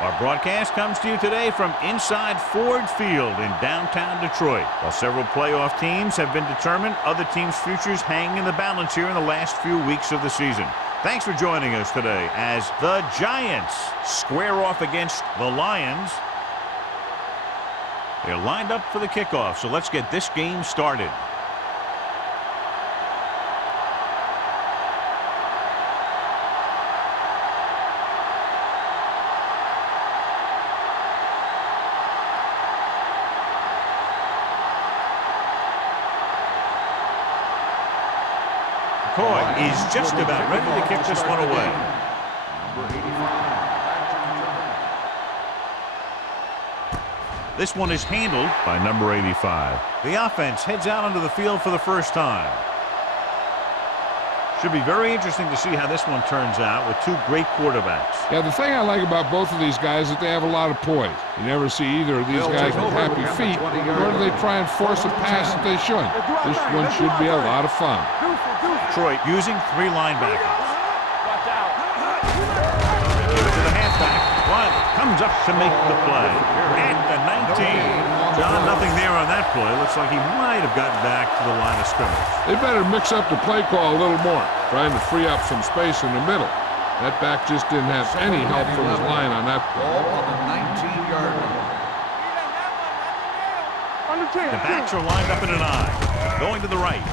Our broadcast comes to you today from inside Ford Field in downtown Detroit. While several playoff teams have been determined, other teams' futures hang in the balance here in the last few weeks of the season. Thanks for joining us today as the Giants square off against the Lions. They're lined up for the kickoff, so let's get this game started. Is just about ready to kick this one away. This one is handled by number 85. The offense heads out onto the field for the first time. Should be very interesting to see how this one turns out with two great quarterbacks. Yeah, the thing I like about both of these guys is that they have a lot of poise. You never see either of these guys with happy feet, nor do they try and force a pass that they shouldn't. This one should be a lot of fun. Detroit using three linebackers. Give it to the halfback. Riley comes up to make the play. At the 19. John, nothing there on that play. Looks like he might have gotten back to the line of scrimmage. They better mix up the play call a little more, trying to free up some space in the middle. That back just didn't have any help from his line on that play. Ball on the 19-yard line. The backs are lined up in an I. Going to the right.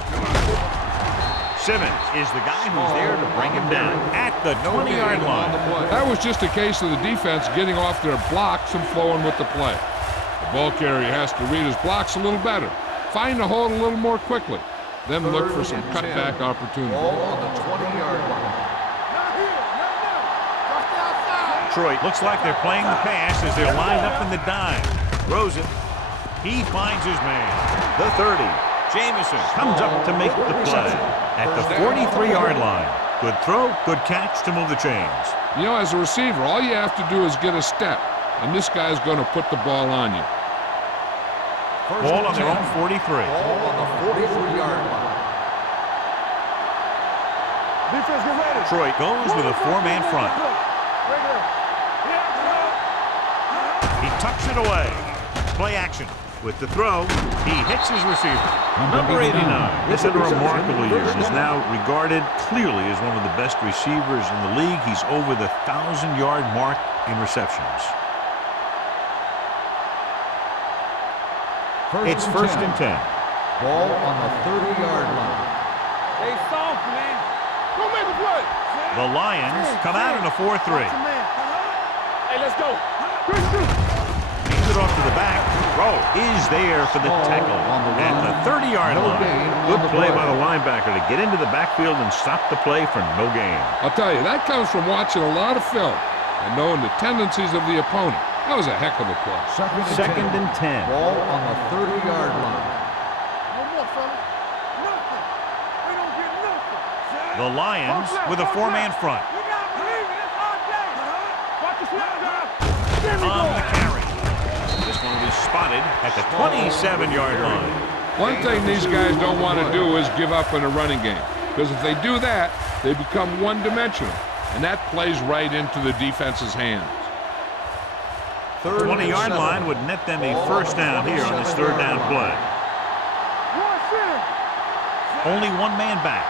Simmons is the guy who's there to bring him down at the 20-yard line. That was just a case of the defense getting off their blocks and flowing with the play. The ball carrier has to read his blocks a little better, find the hole a little more quickly, then look for some cutback opportunity. Ball on the 20-yard line. Detroit looks like they're playing the pass as they're lined up in the dime. Throws it. He finds his man. The 30. Jamison comes up to make the play at the 43-yard line. Good throw, good catch to move the chains. You know, as a receiver, all you have to do is get a step, and this guy's going to put the ball on you. Ball on their own 43. Ball on the 43-yard line. Detroit goes with a four-man front. He tucks it away. Play action. With the throw, he hits his receiver. Number 89 has had a remarkable year and is now regarded clearly as one of the best receivers in the league. He's over the 1,000-yard mark in receptions. It's first and 10. Ball on the 30-yard line. Stay soft, man. Go make a play. The Lions come out in a 4-3. Hey, let's go. Hands it off to the back. Throw is there for the tackle at the 30-yard line. Good play by the linebacker to get into the backfield and stop the play for no gain. I'll tell you, that comes from watching a lot of film and knowing the tendencies of the opponent. That was a heck of a play. Second and 10. Ball on the 30-yard line. The Lions with a four-man front. On the carry. This one will be spotted at the 27-yard line. One thing these guys don't want to do is give up in a running game, because if they do that, they become one-dimensional, and that plays right into the defense's hands. 20-yard line would net them a first down here on this third down play. Only one man back.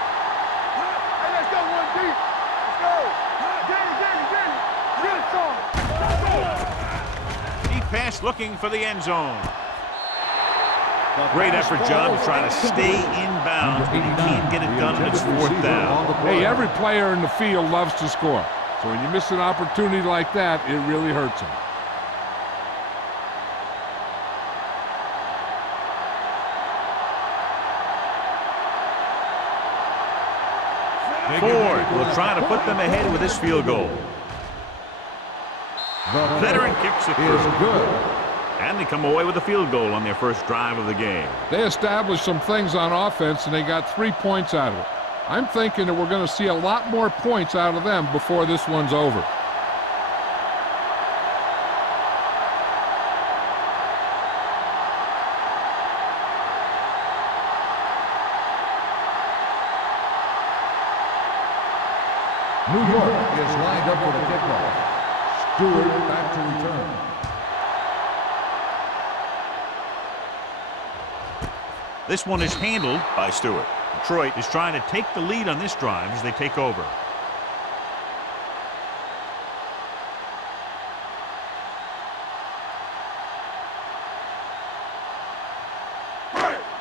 Deep pass looking for the end zone. Great effort, John, to try to stay inbounds, but you can't get it done when it's fourth down. Hey, every player in the field loves to score. So when you miss an opportunity like that, it really hurts them. Ford will try to put them ahead with this field goal. The Veteran kicks it is through. good. And they come away with a field goal on their first drive of the game. They established some things on offense, and they got 3 points out of it. I'm thinking that we're going to see a lot more points out of them before this one's over. New York is lined up for the kickoff. Stewart back to return. This one is handled by Stewart. Detroit is trying to take the lead on this drive as they take over.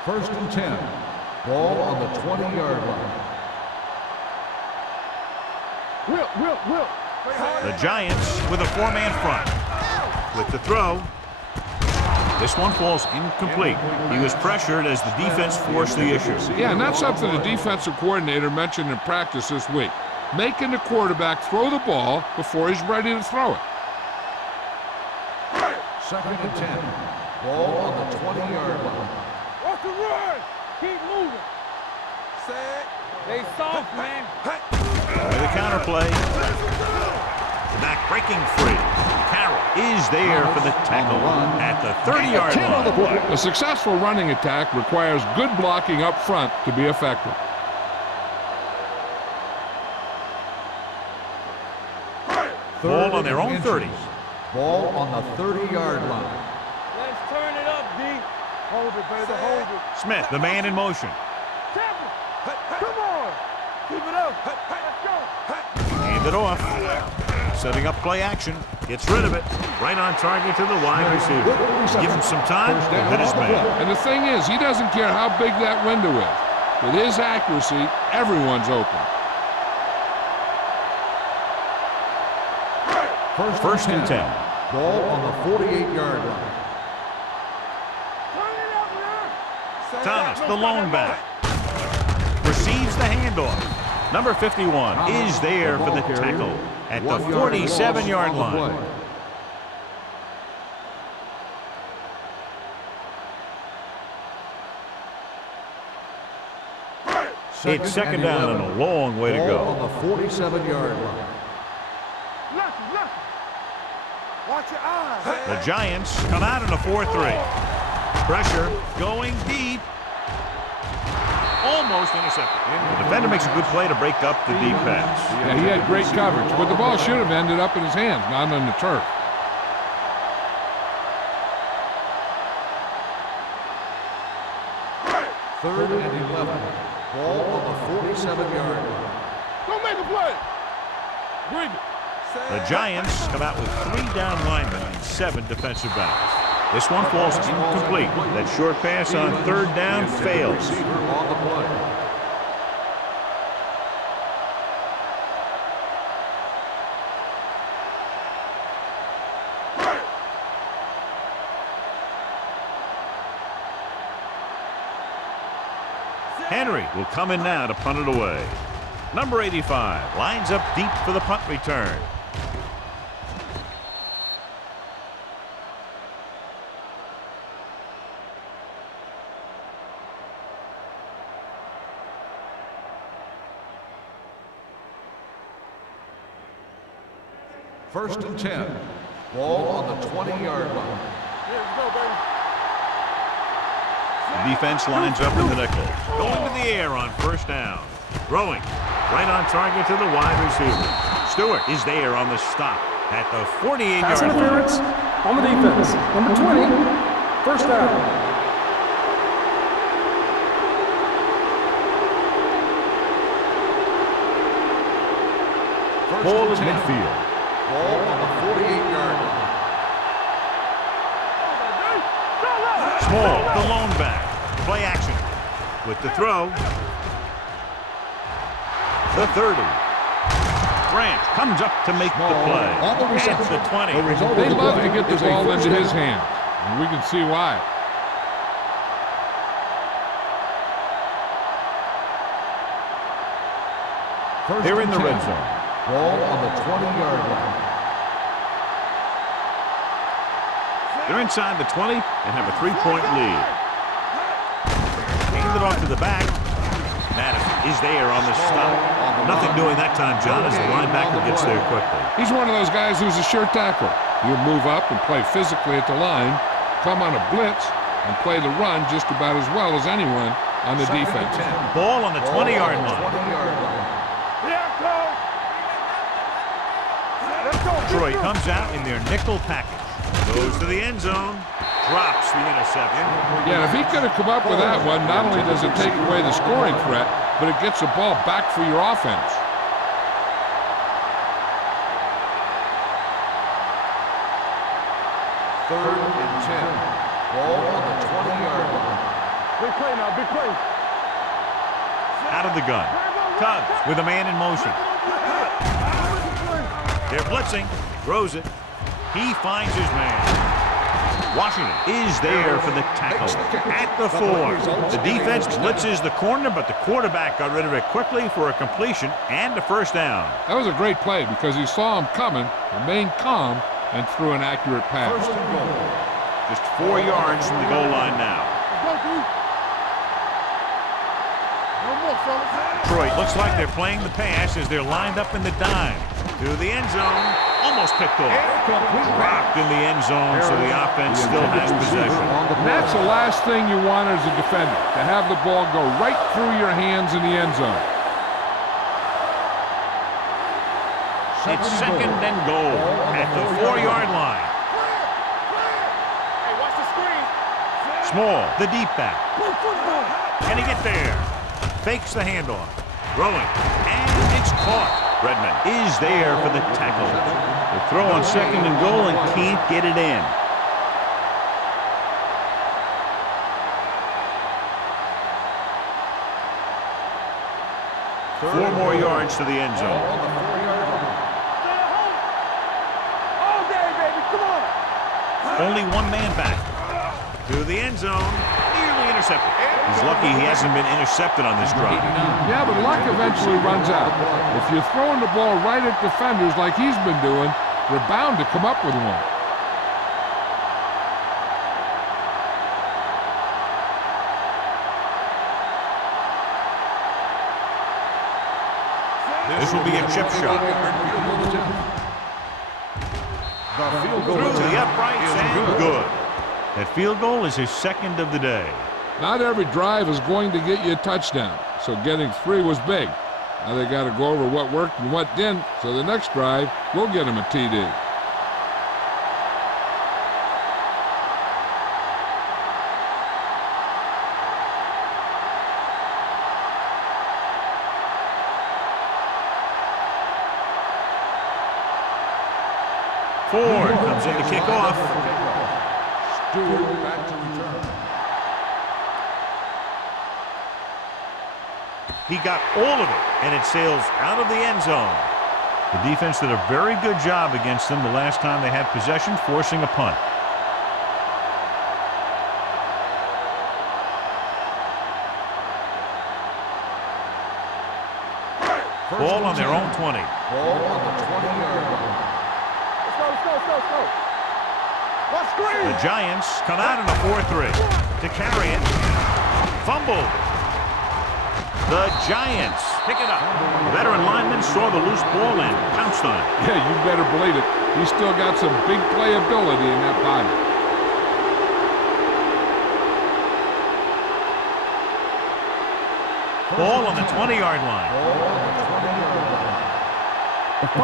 First and 10. Ball on the 20-yard line. Whip. The Giants with a four-man front. With the throw. This one falls incomplete. He was pressured as the defense forced the issue. Yeah, and that's something the defensive coordinator mentioned in practice this week. Making the quarterback throw the ball before he's ready to throw it. Second and 10. Ball on the 20-yard line. Watch the run. Keep moving. They soft, man. With a counterplay. The back breaking free. Carroll is there for the tackle at the 30-yard line. A successful running attack requires good blocking up front to be effective. Ball on their own 30. Ball on the 30-yard line. Let's turn it up, D. Hold it, baby. Hold it. Smith, the man in motion. Tackle. Come on. Keep it up. Let's go. Hand it off. Setting up play action. Gets rid of it. Right on target to the wide receiver. Give him some time to hit his man. And the thing is, he doesn't care how big that window is. With his accuracy, everyone's open. First and 10. Ball on the 48-yard line. Turn it up, man. Thomas, the lone back. Receives the handoff. Number 51 is there for the tackle at the 47-yard line. It's second down and a long way to Ball go. on the 47-yard line. Left. Watch your eyes. The Giants come out in a 4-3. Pressure going deep. Almost intercepted. The defender makes a good play to break up the deep pass. Yeah, he had great coverage, but the ball should have ended up in his hands, not on the turf. Third and 11. Ball on the 47-yard line. Don't make a play. Bring it. The Giants come out with 3 down linemen and 7 defensive backs. This one falls incomplete. That short pass on third down fails. Receiver on the play. Henry will come in now to punt it away. Number 85 lines up deep for the punt return. First and 10. Ball on the 20-yard line. Here we go, baby. The defense lines up in the nickel. Going to the air on first down. Throwing right on target to the wide receiver. Stewart is there on the stop at the 48-yard Pass line. interference on the defense. Number 20, first down. Ball at midfield. Ball on the 48-yard line. Small, the lone back. Play action. With the throw. The 30. Branch comes up to make the play. On the reception. At the 20. The result They of the love play to get the is a ball first into his down. hands, and we can see why. First They're in and the 10. red zone. Ball on the 20-yard line. They're inside the 20 and have a 3-point lead. Hand it off to the back. Madison is there on the stop. Nothing doing that time, John, as the linebacker gets there quickly. He's one of those guys who's a sure tackler. He'll move up and play physically at the line, come on a blitz, and play the run just about as well as anyone on the Second and defense. 10. Ball on the 20-yard line. 20-yard line. Here I go. Detroit comes out in their nickel package. Goes to the end zone. Drops the interception. Yeah, if he could have come up with that one, not only does it take away the scoring threat, but it gets the ball back for your offense. Third and 10. Ball on the 20-yard line. Big play now, big play. Out of the gun. Cubs with a man in motion. They're blitzing. Throws it. He finds his man. Washington is there for the tackle at the 4. The defense blitzes the corner, but the quarterback got rid of it quickly for a completion and a first down. That was a great play because he saw him coming, remained calm, and threw an accurate pass. First and goal. Just 4 yards from the goal line now. Detroit looks like they're playing the pass as they're lined up in the dime. To the end zone. Almost picked off. Dropped in the end zone, so the offense still has possession. And that's the last thing you want as a defender, to have the ball go right through your hands in the end zone. It's second and goal at the 4-yard line. Hey, watch the screen. Small, the deep back. Can he get there? Fakes the handoff. Throwing. And it's caught. Redmond is there for the tackle. They throw on second and goal and can't get it in. Four more yards to the end zone. All day, baby, come on. Only one man back. To the end zone. Nearly intercepted. He's lucky he hasn't been intercepted on this drive. Yeah, but luck eventually runs out. If you're throwing the ball right at defenders like he's been doing, they're bound to come up with one. This will be a chip shot. The field goal Through the uprights and good. That field goal is his second of the day. Not every drive is going to get you a touchdown, so getting 3 was big. Now they got to go over what worked and what didn't, so the next drive will get him a TD. Ford comes in to kick off. Stewart back to return. He got all of it, and it sails out of the end zone. The defense did a very good job against them the last time they had possession, forcing a punt. Ball on their own 20. Ball on the 20-yard line. Let's go. Watch screen. The Giants come out in a 4-3 to carry it. Fumbled. The Giants pick it up. The veteran lineman saw the loose ball and pounced on it. Yeah, you better believe it. He's still got some big playability in that body. Ball on the 20-yard line.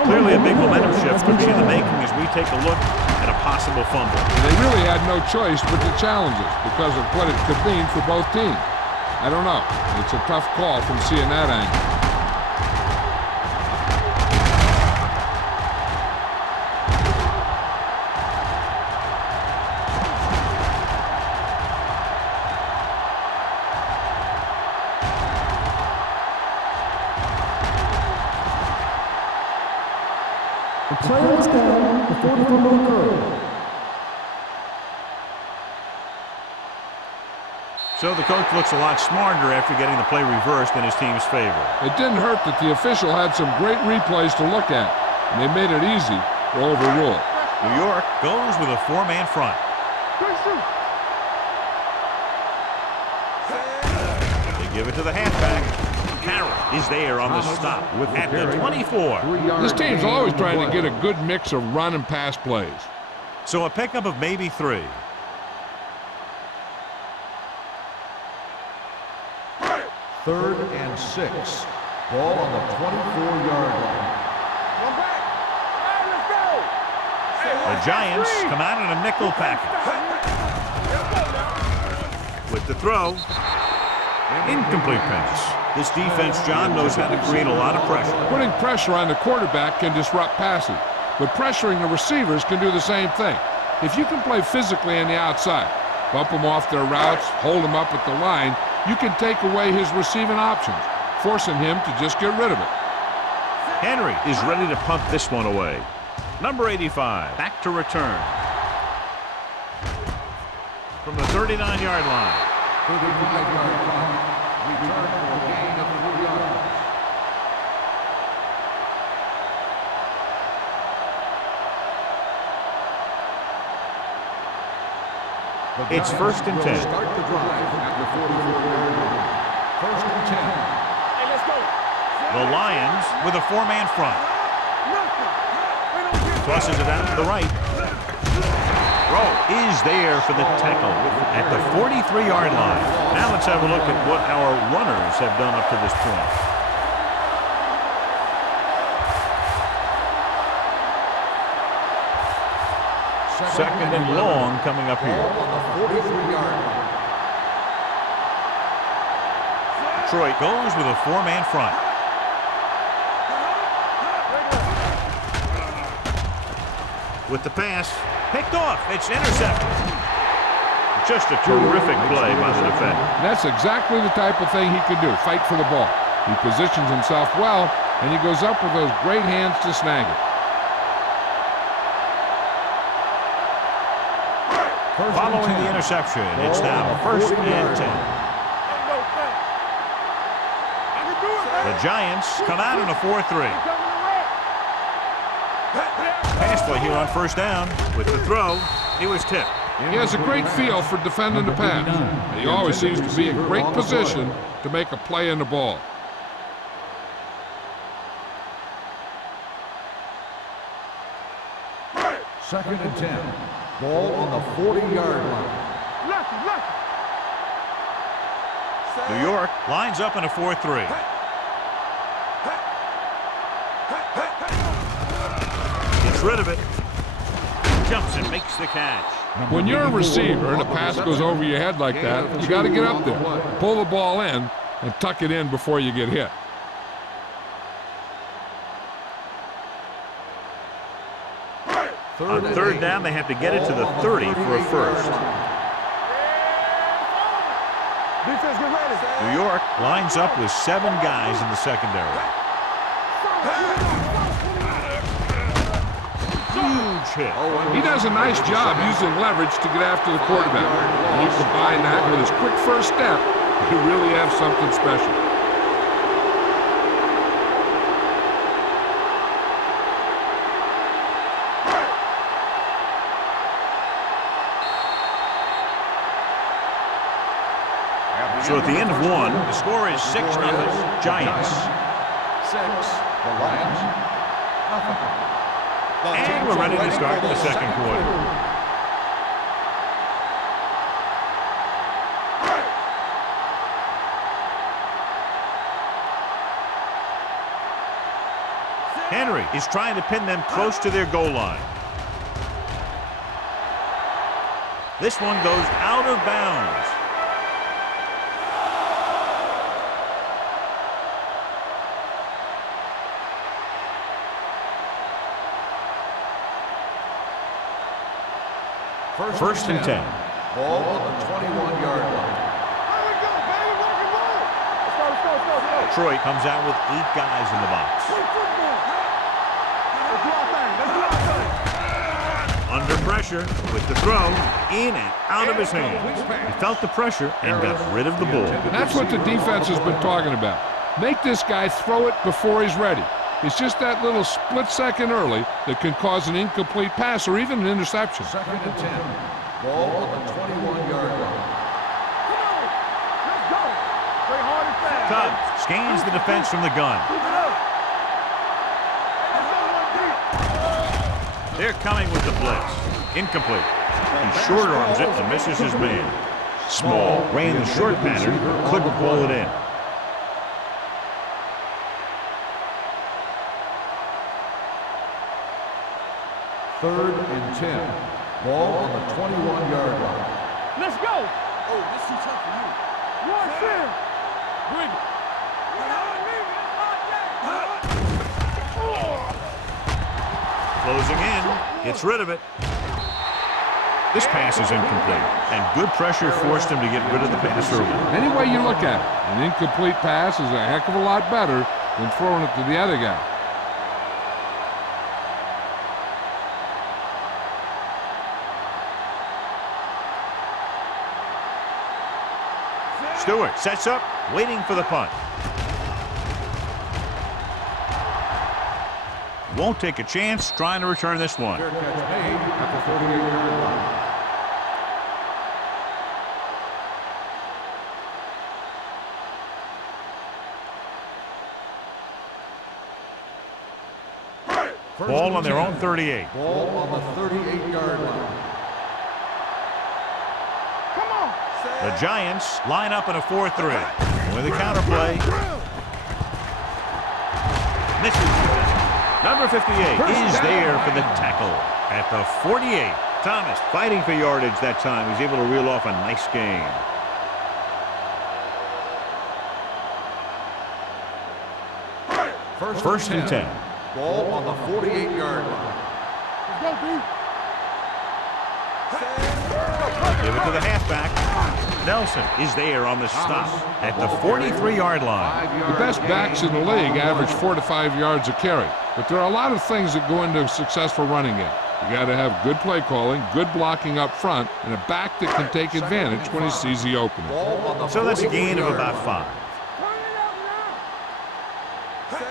Clearly a big momentum shift could be in the making as we take a look at a possible fumble. They really had no choice but to challenge it because of what it could mean for both teams. I don't know. It's a tough call from seeing that angle. The play was down before the fumble occurred. So the coach looks a lot smarter after getting the play reversed in his team's favor. It didn't hurt that the official had some great replays to look at, and they made it easy to overrule. New York goes with a 4-man front. They give it to the halfback. Carroll is there on the stop at the 24. This team's always trying to get a good mix of run and pass plays. So a pickup of maybe 3. Third and 6. Ball on the 24-yard line. One back. Hey, let's go. The Giants come out in a nickel package. With the throw. Incomplete pass. This defense, John, knows how to create a lot of pressure. Putting pressure on the quarterback can disrupt passing, but pressuring the receivers can do the same thing. If you can play physically on the outside, bump them off their routes, hold them up at the line, you can take away his receiving options, forcing him to just get rid of it. Henry is ready to punt this one away. Number 85, back to return. From the 39-yard line. 35-yard punt. Return for a gain of 4 yards. It's 1st and 10. Start the drive at the 44-yard line. 1st and 10. Hey, let's go. The Lions with a 4-man front. Tosses it out to the right. Rowe is there for the tackle at the 43-yard line. Now let's have a look at what our runners have done up to this point. Second and long coming up here. On the 43-yard line. Detroit goes with a 4-man front. With the pass, picked off. It's intercepted. Just a terrific play by the defender. That's exactly the type of thing he can do, fight for the ball. He positions himself well, and he goes up with those great hands to snag it. Following the interception, it's now 1st and 10. The Giants come out in a 4-3. Pass play here on 1st down. With the throw, he was tipped. He has a great feel for defending the pass. And he always seems to be in great position to make a play in the ball. Second and 10. Ball on the 40-yard line. New York lines up in a 4-3. Gets rid of it. Jumps and makes the catch. When you're a receiver and a pass goes over your head like that, you got to get up there, pull the ball in, and tuck it in before you get hit. On 3rd down, they have to get it to the 30 for a first. New York lines up with 7 guys in the secondary. Huge hit. He does a nice job using leverage to get after the quarterback. When you combine that with his quick first step, you really have something special. So at the end of 1, the score is 6-0 Giants. 6, the Lions, nothing. And we're ready to start the second quarter. Henry is trying to pin them close to their goal line. This one goes out of bounds. First and 10. Ball on the 21-yard line. Detroit comes out with 8 guys in the box. Under pressure with the throw, in and out of his hands. He felt the pressure and got rid of the ball. That's what the defense has been talking about. Make this guy throw it before he's ready. It's just that little split second early that can cause an incomplete pass or even an interception. Second and 10. Ball on the 21-yard line. Tubbs scans the defense from the gun. They're coming with the blitz. Incomplete. He short arms it and misses his man. Small ran the short pattern, but couldn't pull it in. 3rd and 10. Ball on the 21-yard line. Let's go. Oh, this too tough for you. One clear. Bring it. Closing in, gets rid of it. This pass is incomplete, and good pressure forced him to get rid of the pass early. Any way you look at it, an incomplete pass is a heck of a lot better than throwing it to the other guy. Stewart sets up, waiting for the punt. Won't take a chance trying to return this one. Fair catch made at the 38-yard line. Ball on their own 38. Ball on the 38-yard line. Come on. The Giants line up in a 4-3 with a counterplay. Misses. Number 58 is there for the tackle at the 48. Thomas fighting for yardage that time. He's able to reel off a nice gain. First and 10. Ball on the 48-yard line. Let's go, B. Give it to the halfback. Nelson is there on the stop at the 43-yard line. The best backs in the league average 4 to 5 yards a carry, but there are a lot of things that go into a successful running game. You got to have good play calling, good blocking up front, and a back that can take advantage when he sees the opening. So that's a gain of about 5.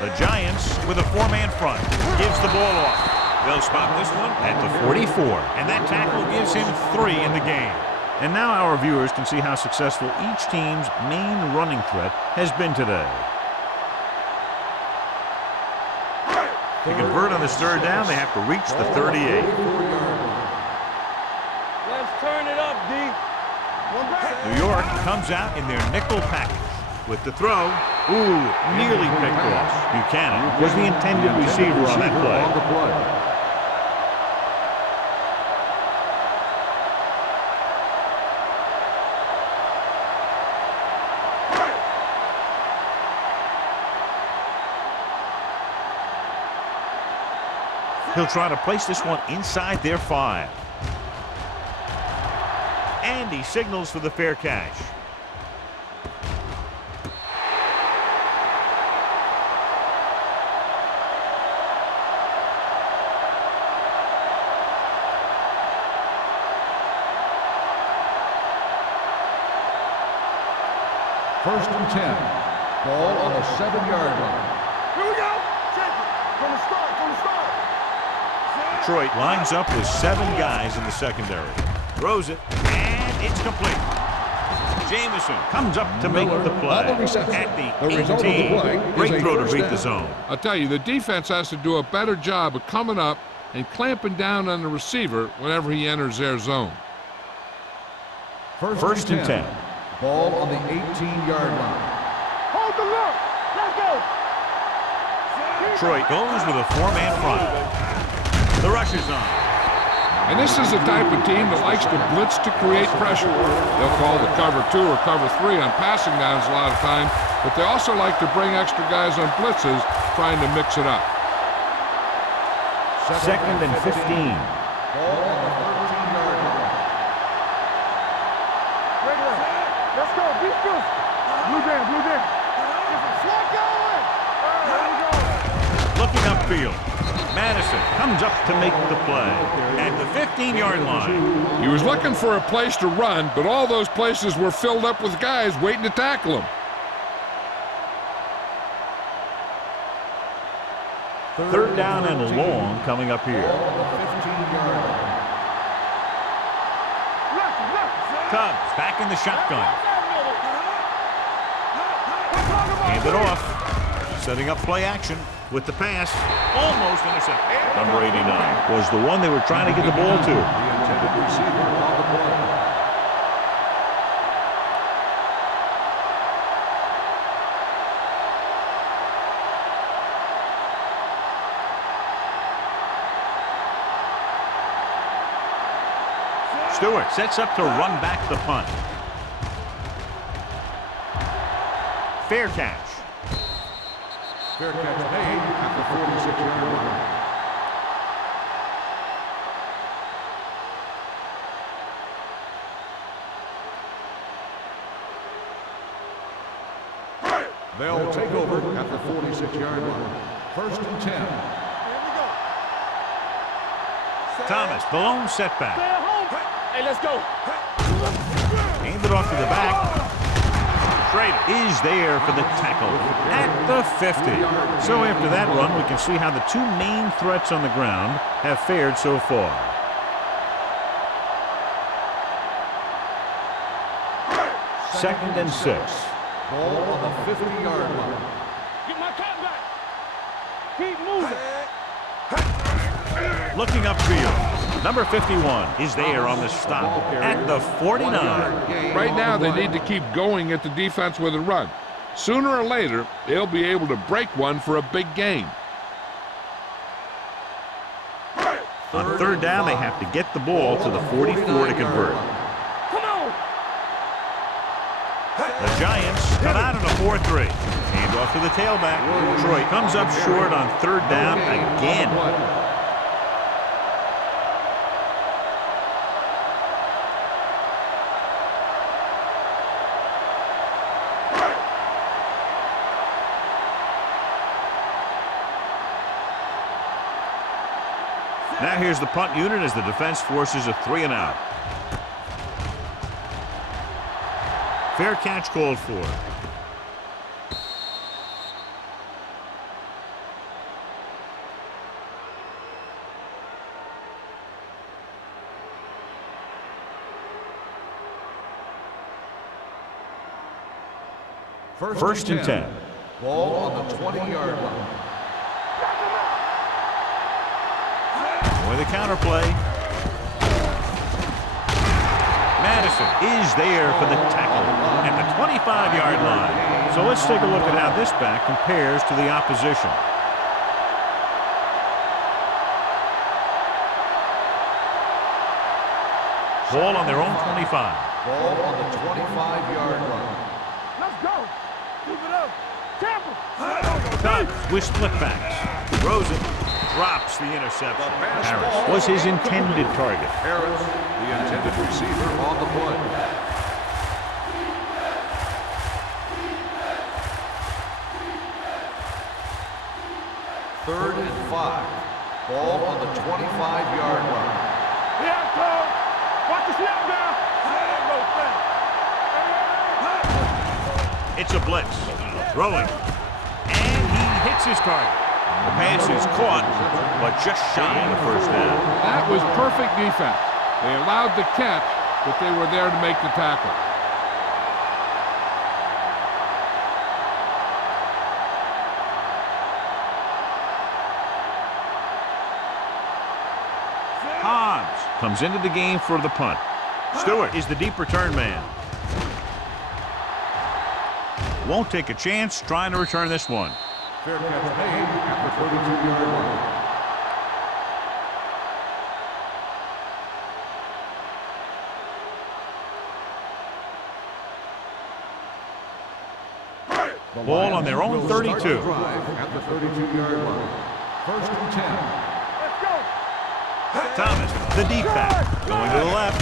The Giants with a 4-man front gives the ball off. They'll spot this one at the 44, and that tackle gives him 3 in the game. And now our viewers can see how successful each team's main running threat has been today. To convert on this 3rd down, they have to reach the 38. Let's turn it up, D. New York comes out in their nickel package. With the throw, nearly picked off. Buchanan was the intended receiver on that play. He'll try to place this one inside their 5. And he signals for the fair catch. First and 10. Ball on the 7-yard line. Here we go. Check it. From the start. Detroit lines up with 7 guys in the secondary. Throws it, and it's complete. Jamison comes up to make the play at the 18. Great throw to beat the zone. I'll tell you, the defense has to do a better job of coming up and clamping down on the receiver whenever he enters their zone. First and 10. Ball on the 18-yard line. Hold the look. Let's go. Detroit goes with a 4-man front. The rush is on. And this is the type of team that likes to blitz to create pressure. They'll call the cover 2 or cover 3 on passing downs a lot of time, but they also like to bring extra guys on blitzes, trying to mix it up. Second and 15. Ball on the 13-yard line. Let's go. Be good. Blue jam. Slot going. There we go. Looking upfield. Madison comes up to make the play at the 15-yard line. He was looking for a place to run, but all those places were filled up with guys waiting to tackle him. Third down and long coming up here. Cubs back in the shotgun. Hand it off. Setting up play action with the pass. Almost intercepted. Number 89 was the one they were trying to get the ball to. Stewart sets up to run back the punt. Fair catch. Fair catch made at the 46-yard line. They'll take over at the 46-yard line. 1st and 10. Here we go. Thomas, the lone setback. Stay at home. Hey, let's go. Aimed it off to the back. Schrader is there for the tackle at the 50. So after that run, we can see how the two main threats on the ground have fared so far. Second and 6. Ball on the 50-yard line. Get my cat back. Keep moving. Looking upfield. Number 51 is there on the stop at the 49. Right now, they need to keep going at the defense with a run. Sooner or later, they'll be able to break one for a big gain. On 3rd down, they have to get the ball to the 44 to convert. Come on. The Giants come out in a 4-3. Hand off to the tailback. Troy comes up short on 3rd down again. Now here's the punt unit as the defense forces a 3-and-out. Fair catch called for. First and 10. Ball on the 20-yard line. With a counterplay. Madison is there for the tackle at the 25-yard line. So let's take a look at how this back compares to the opposition. Ball on their own 25. Ball on the 25-yard line. Let's go. Keep it up. Tampa. Cubs with split-backs. Throws it. Drops the interception. Harris was his intended target. Harris, the intended receiver on the play. Third and 5. Ball on the 25-yard line. Yeah, Tom. Watch the snap now. It's a blitz. Throwing. And he hits his target. The pass is caught, but just shy of the 1st down. That was perfect defense. They allowed the catch, but they were there to make the tackle. Hobbs comes into the game for the punt. Stewart is the deep return man. Won't take a chance trying to return this one. Fair catch made at the 32-yard line. Ball on their own 32. At the 32-yard line. 1st and 10. Let's go. Thomas, the deep back, going to the left.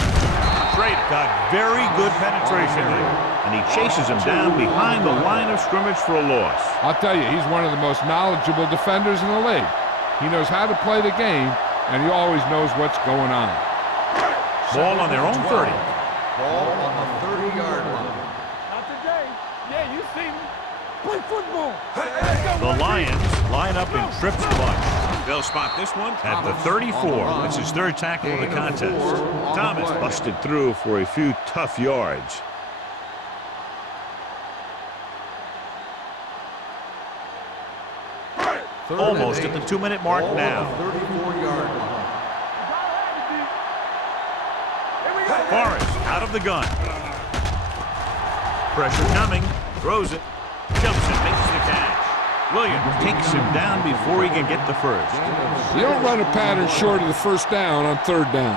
Schrader got very good penetration there, and he chases him down behind the line of scrimmage for a loss. I'll tell you, he's one of the most knowledgeable defenders in the league. He knows how to play the game, and he always knows what's going on. Ball on their own 30. Ball on the 30-yard line. Not today. Yeah, you see me. Play football. The Lions line up in trips bunch. They'll spot this one at the 34. It's his 3rd tackle of the contest. Thomas busted through for a few tough yards. Almost at the 2-minute mark now. 34-yard line. Forrest out of the gun. Pressure coming. Throws it. Jumps and makes the catch. Williams takes him down before he can get the 1st. You don't run a pattern short of the 1st down on 3rd down.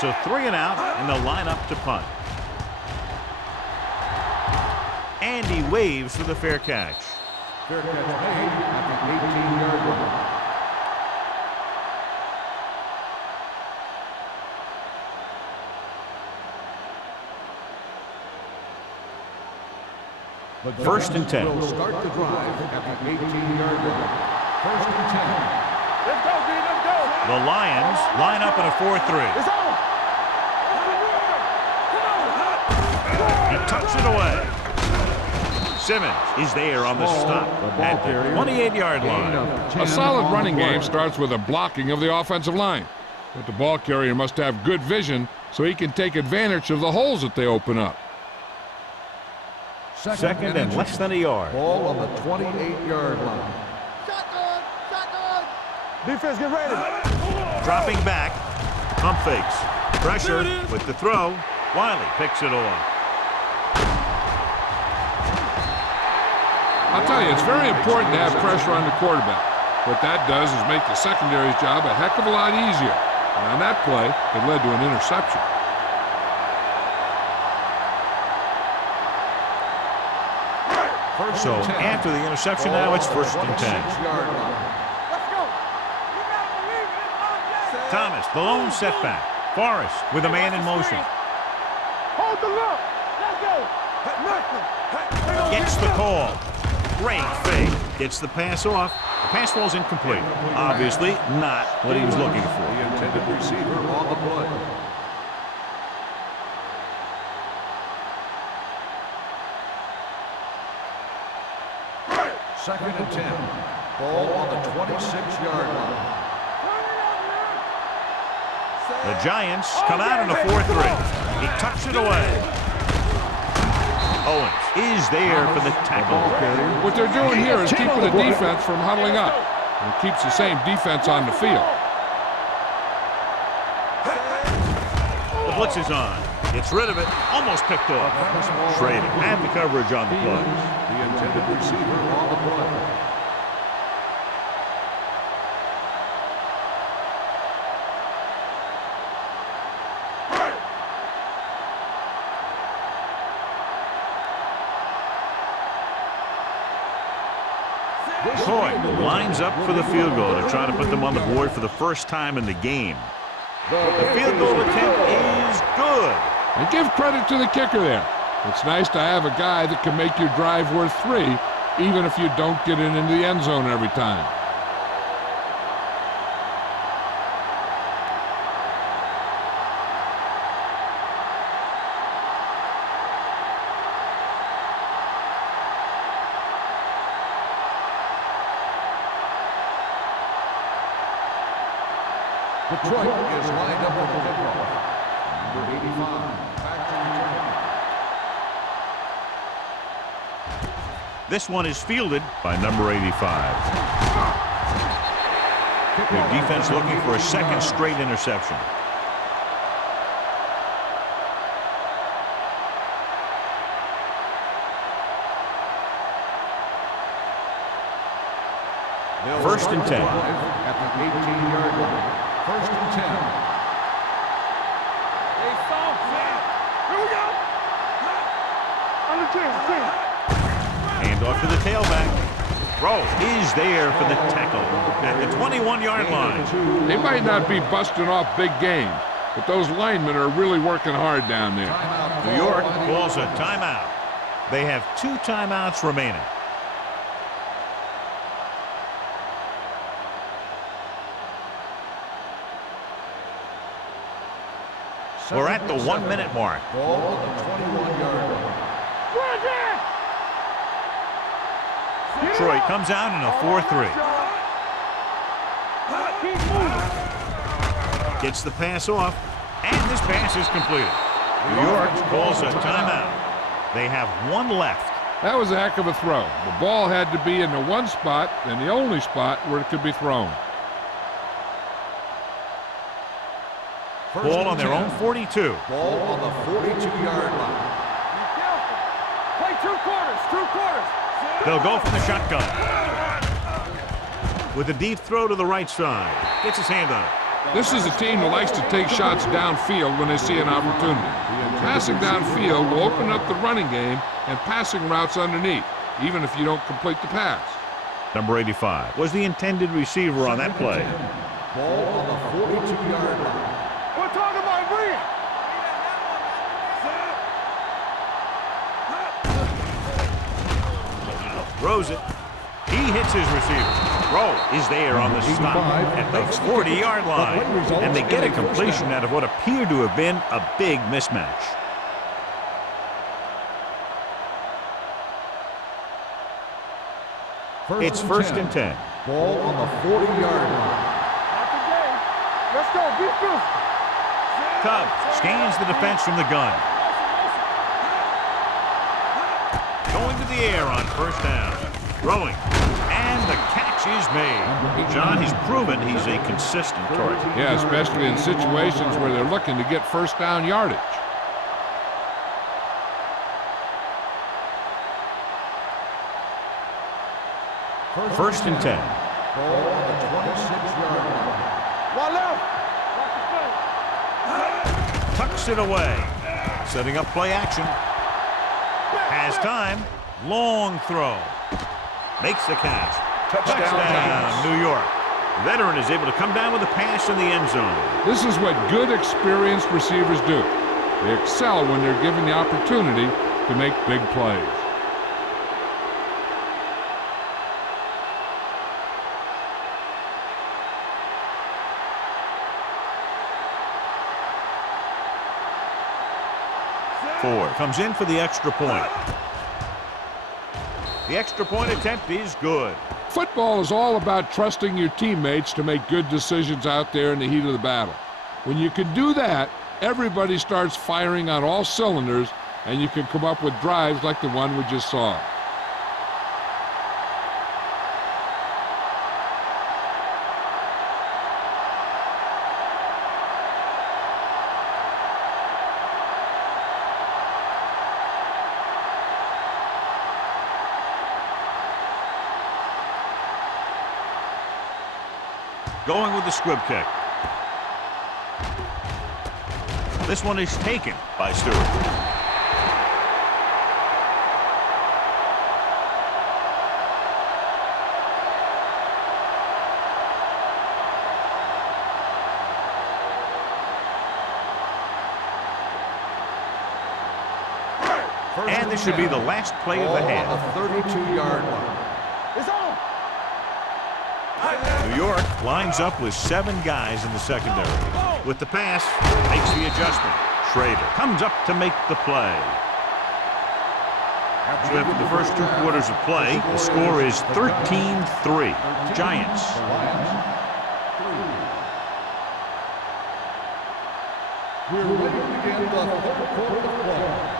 So 3 and out, and they'll line up to punt. And he waves for the fair catch. Fair catch made at the 18-yard line. First and 10. Will start the drive at the 18-yard line. First and 10. Let's go, D. Let's go. The Lions line up in a 4-3. It's on. He tucks it away. Simmons is there on the stop at the 28-yard line. A solid running game starts with a blocking of the offensive line. But the ball carrier must have good vision so he can take advantage of the holes that they open up. Second and less than a yard. Ball on the 28-yard line. Shotgun. Shotgun. Defense, get ready. Dropping back. Pump fakes. Pressure with the throw. Wiley picks it off. I'll tell you, it's very important to have pressure on the quarterback. What that does is make the secondary's job a heck of a lot easier. And on that play, it led to an interception. So after the interception now, it's first and 10. Let's go. You gotta believe it. It's on Jack. Thomas, the lone setback. Forrest with a man in motion. Hold the look. Let's go. Gets the call. Great fake. Gets the pass off. The pass falls incomplete. Obviously not what he was looking for. The intended receiver on the play. Second and 10. Ball on the 26-yard line. The Giants come out in a 4-3. He tucks it away. Owens is there for the tackle. What they're doing here is keeping the defense from huddling up. And it keeps the same defense on the field. The blitz is on. Gets rid of it. Almost picked off. Schrader had the coverage on the play. The intended receiver on the play. Troy lines up for the field goal to try to put them on the board for the first time in the game. The field goal attempt is good. And give credit to the kicker there. It's nice to have a guy that can make your drive worth 3, even if you don't get it into the end zone every time. Detroit is lined up with the kickoff. Number 85, back to return. This one is fielded by number 85. Their defense looking for a second straight interception. First and 10. At the 18-yard line. First and 10. Hey, soft, man. Here we go. On the 10. Hand off to the tailback. Rowe is there for the tackle at the 21-yard line. They might not be busting off big games, but those linemen are really working hard down there. New York calls a timeout. They have 2 timeouts remaining. We're at the 1-minute mark. Ball on the 21-yard line. Detroit comes out in a 4-3. Gets the pass off, and this pass is completed. New York calls a timeout. They have 1 left. That was a heck of a throw. The ball had to be in the one spot and the only spot where it could be thrown. Ball on their own 42. Ball on the 42-yard line. Play 2 quarters. 2 quarters. They'll go from the shotgun. With a deep throw to the right side. Gets his hand on it. This is a team that likes to take shots downfield when they see an opportunity. Passing downfield will open up the running game and passing routes underneath, even if you don't complete the pass. Number 85 was the intended receiver on that play. Ball on the 42-yard line. We're talking about bring it. Throws it. He hits his receiver. Throw is there on the stop at the 40-yard line. And they get a completion out of what appeared to have been a big mismatch. It's first and 10. Ball on the 40-yard line. Not today. Let's go. Be physical. Tubb scans the defense from the gun. Going to the air on first down. Throwing. And the catch is made. John, he's proven he's a consistent target. Yeah, especially in situations where they're looking to get first down yardage. First and 10. Ball on the 26-yard line. One left. Tucks it away. Setting up play action. Has time. Long throw. Makes the catch. Touchdown, New York. The veteran is able to come down with a pass in the end zone. This is what good, experienced receivers do. They excel when they're given the opportunity to make big plays. Ford comes in for the extra point. The extra point attempt is good. Football is all about trusting your teammates to make good decisions out there in the heat of the battle. When you can do that, everybody starts firing on all cylinders, and you can come up with drives like the one we just saw. Going with the squib kick. This one is taken by Stewart. And this should be the last play of the half. On the 32-yard line. It's on. New York lines up with 7 guys in the secondary. With the pass, makes the adjustment. Schrader comes up to make the play. So after the first 2 quarters of play, the score is 13-3. Giants. We're ready to begin the third quarter of play.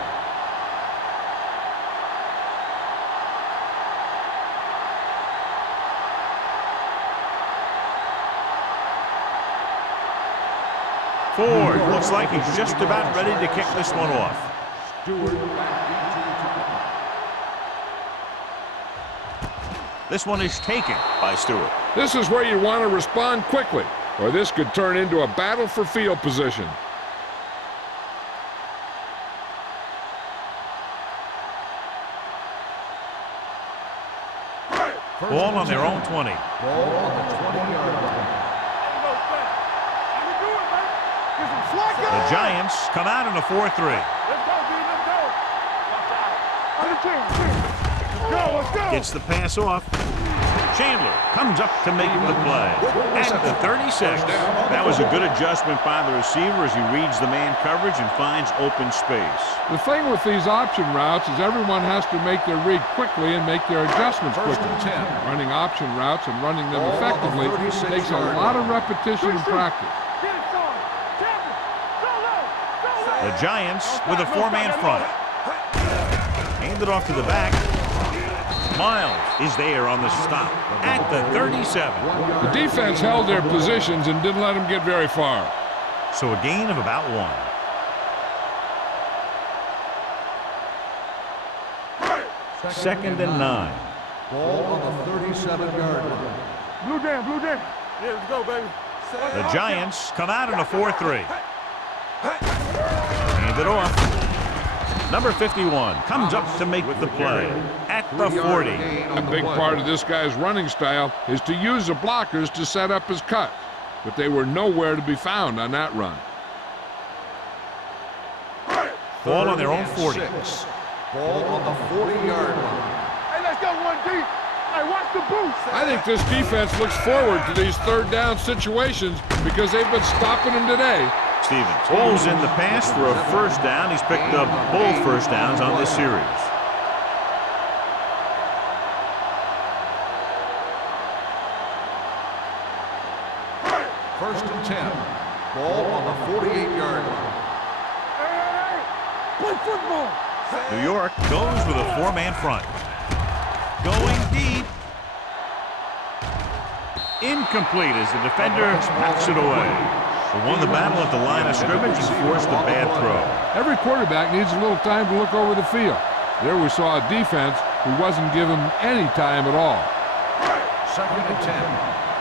Ford looks like he's just about ready to kick this one off. This one is taken by Stewart. This is where you want to respond quickly, or this could turn into a battle for field position. Ball on their own 20. Ball on the 20-yard line. The Giants come out in a 4-3. Let's go, dude. Let's go. Watch out. Let's go. Gets the pass off. Chandler comes up to make the play. At the 36. That was a good adjustment by the receiver as he reads the man coverage and finds open space. The thing with these option routes is everyone has to make their read quickly and make their adjustments quickly. Running option routes and running them effectively takes a lot of repetition and practice. The Giants with a 4-man front. Hand it off to the back. Miles is there on the stop at the 37. The defense held their positions and didn't let them get very far. So a gain of about 1. Second and 9. Ball on the 37-yard line. Blue jam, blue jam. Yeah, let's go, baby. The Giants come out in a 4-3. Hand it off. Number 51 comes up to make the play at the 40. A big part of this guy's running style is to use the blockers to set up his cut, but they were nowhere to be found on that run. Ball on their own 40. Ball on the 40-yard line. Hey, let's go one deep. Hey, watch the boost. I think this defense looks forward to these third down situations because they've been stopping them today. Stevens pulls in the pass for a first down. He's picked up both first downs on this series. First and 10. Ball on the 48-yard line. Hey, play football. New York goes with a four-man front. Going deep. Incomplete as the defender backs it away. They won the battle at the line of scrimmage and forced a bad throw. Every quarterback needs a little time to look over the field. There we saw a defense who wasn't given any time at all. Second and 10.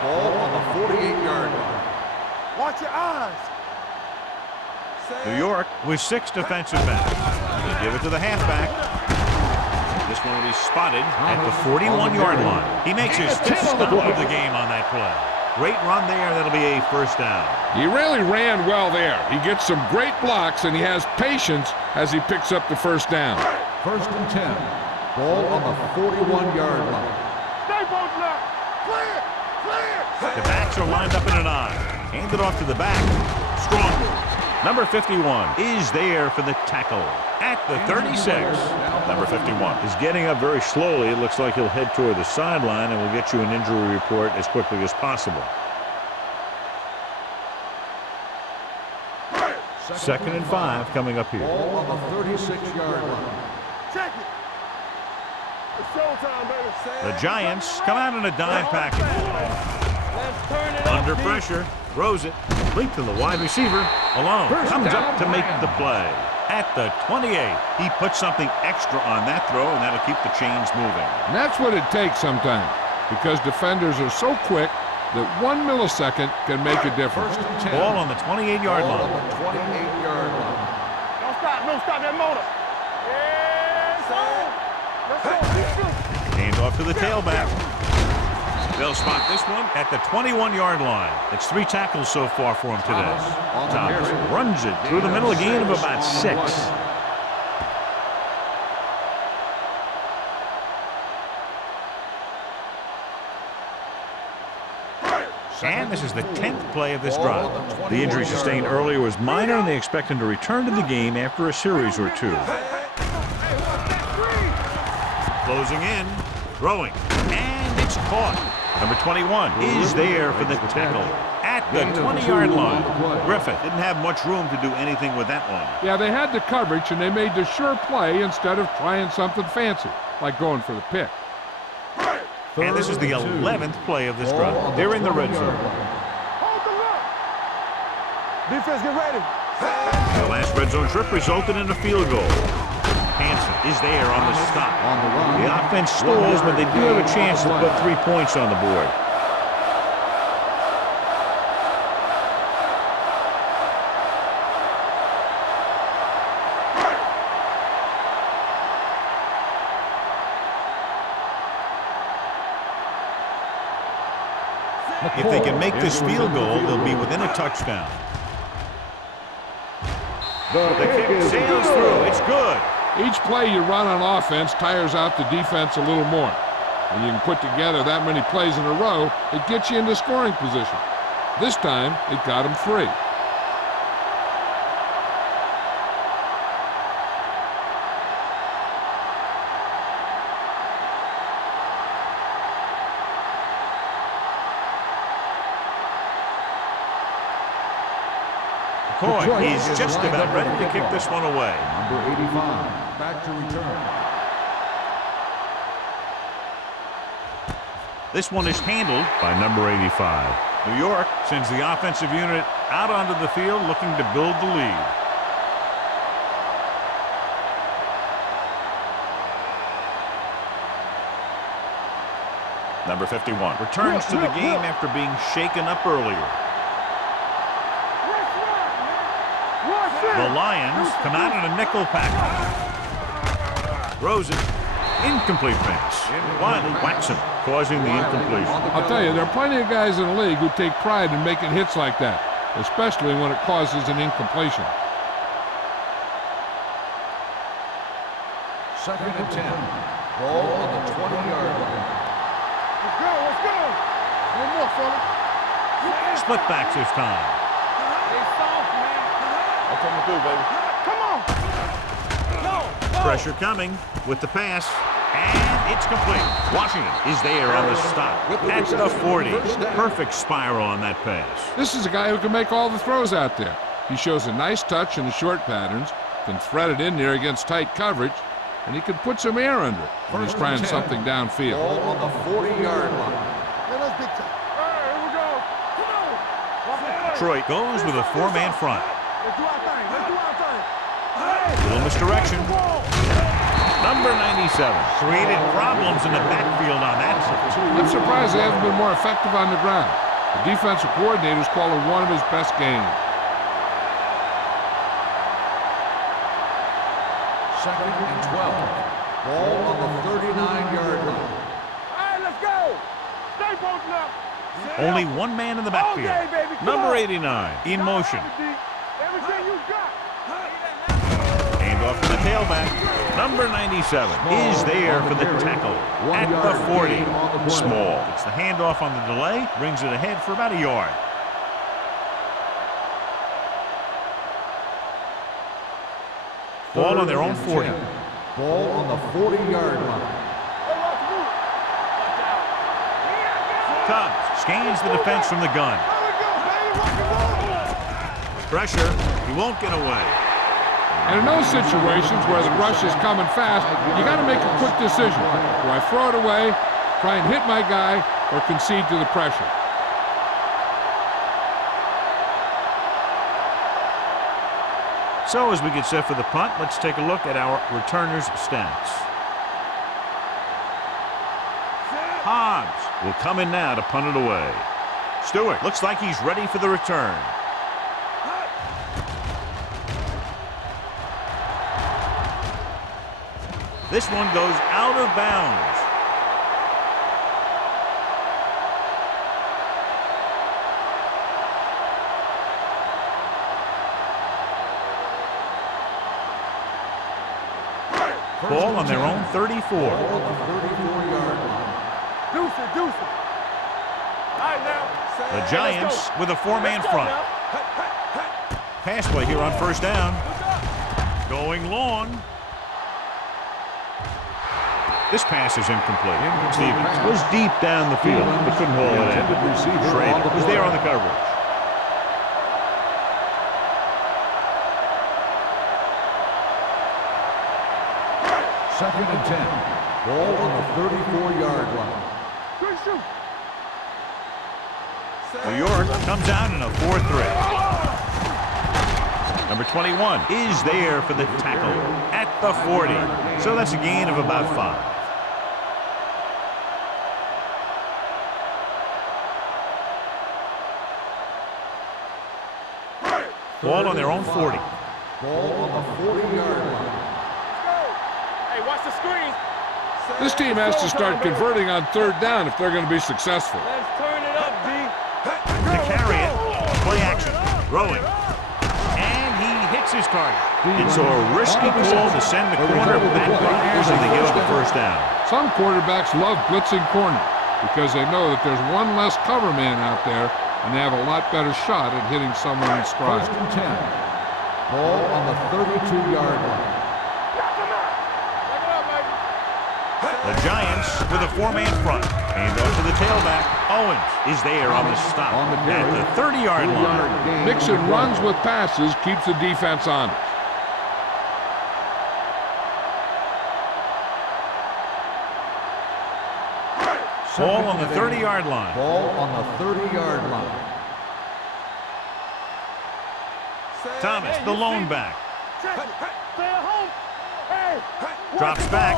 Ball on the 48-yard line. Watch your eyes. New York with 6 defensive backs. They give it to the halfback. This one will be spotted at the 41-yard line. He makes his 10th stop of the game on that play. Great run there. That'll be a first down. He really ran well there. He gets some great blocks, and he has patience as he picks up the first down. First and 10. Ball on the 41-yard line. Stay both left. Clear. Clear. The backs are lined up in an I. Hand it off to the back. Strong move. Number 51 is there for the tackle at the 36. Number 51 is getting up very slowly. It looks like he'll head toward the sideline, and we'll get you an injury report as quickly as possible. Second and 5 coming up here. Ball on the 36-yard line. Check it. It's showtime, baby. The Giants come out in a dime package. Under pressure, throws it, complete to the wide receiver, alone, comes up to make the play. At the 28, he puts something extra on that throw, and that'll keep the chains moving. And that's what it takes sometimes, because defenders are so quick that 1 millisecond can make a difference. First and 10. Ball on the 28-yard Ball on line. the 28-yard line. Don't stop that motor. Yeah, let's go. Hand off to the tailback. They'll spot this one at the 21-yard line. It's 3 tackles so far for him today. Thomas runs it through the middle, a gain of about 6. And this is the 10th play of this drive. The injury sustained earlier was minor, and they expect him to return to the game after a series or 2. Closing in, throwing, and it's caught. Number 21 is there for the tackle at the 20-yard line. Griffith didn't have much room to do anything with that one. Yeah, they had the coverage, and they made the sure play instead of trying something fancy, like going for the pick. And this is the 11th play of this drive. They're in the red zone. Hold the look. Defense, get ready. The last red zone trip resulted in a field goal. Hansen is there on the stop. The offense stalls, but they do have a chance to put 3 points on the board. If they can make this field goal, they'll be within a touchdown. The kick sails through. It's good. Each play you run on offense tires out the defense a little more. When you can put together that many plays in a row, it gets you into scoring position. This time, it got them free. McCoy is just about ready to kick this one away. Number 85, back to return. This one is handled by number 85. New York sends the offensive unit out onto the field looking to build the lead. Number 51 returns to the game after being shaken up earlier. The Lions come out in a nickel package. Throws it. Incomplete pass. Wiley whacks him, causing the incompletion. I'll tell you, there are plenty of guys in the league who take pride in making hits like that, especially when it causes an incompletion. 2nd and 10. Ball on the 20-yard line. Let's go, let's go. One more, fella. Split backs this time. They soft, man. That's what I'm gonna do, baby. Come on. No. Pressure coming with the pass. And it's complete. Washington is there on the stop at the 40. Perfect spiral on that pass. This is a guy who can make all the throws out there. He shows a nice touch in the short patterns, can thread it in there against tight coverage, and he can put some air under it when he's trying something downfield. Ball on the 40-yard line. Let us big time. All right, here we go. Come on. Watch the play. Detroit goes with a four-man front. Let's do our thing. Let's do our thing. Hey. Little misdirection. Number 97 created problems in the backfield on that. I'm surprised they haven't been more effective on the ground. The defensive coordinator's calling one of his best games. 2nd and 12. Ball on the 39-yard line. All right, let's go. Stay posting up. Only one man in the backfield. Okay, baby, come Number on. 89 in motion. Everything you got. Hand off to the tailback. Number 97 is there for the tackle at the 40. Small. It's the handoff on the delay. Brings it ahead for about a yard. Ball on their own 40. Ball on the 40-yard line. Tubbs scans the defense from the gun. Pressure. He won't get away. And in those situations where the rush is coming fast, you got to make a quick decision. Do I throw it away, try and hit my guy, or concede to the pressure? So as we get set for the punt, let's take a look at our returners' stats. Hobbs will come in now to punt it away. Stewart looks like he's ready for the return. This one goes out of bounds. Ball on their own 34. Ball on the 34-yard line. Deuce it, deuce it. All right, now. The Giants with a four-man front. Pass play here on first down. Going long. This pass is incomplete. Stevens was deep down the field, but couldn't haul it in. Schrader was there on the coverage. Second and 10. Ball on the 34-yard line. Good shoot. New York comes out in a 4-3. Number 21 is there for the tackle at the 40. So that's a gain of about 5. Ball on their own 40. Ball on the 40-yard line. Hey, watch the screen. This team has to start converting on third down if they're going to be successful. Let's turn it up, D. To carry it. Play action. Throwing. And he hits his target. And so a risky call to send the corner back upstairs and they give up a first down. Some quarterbacks love blitzing corner because they know that there's one less cover man out there and they have a lot better shot at hitting someone in stride. First and 10. Ball on the 32-yard line. The Giants with a four-man front. Hand off to the tailback. Owens is there on the stop at the 30-yard line. Nixon runs with passes, keeps the defense honest. Ball on the 30-yard line. Ball on the 30-yard line. Thomas, the lone back. Check it. Stay at home. Hey. Drops back.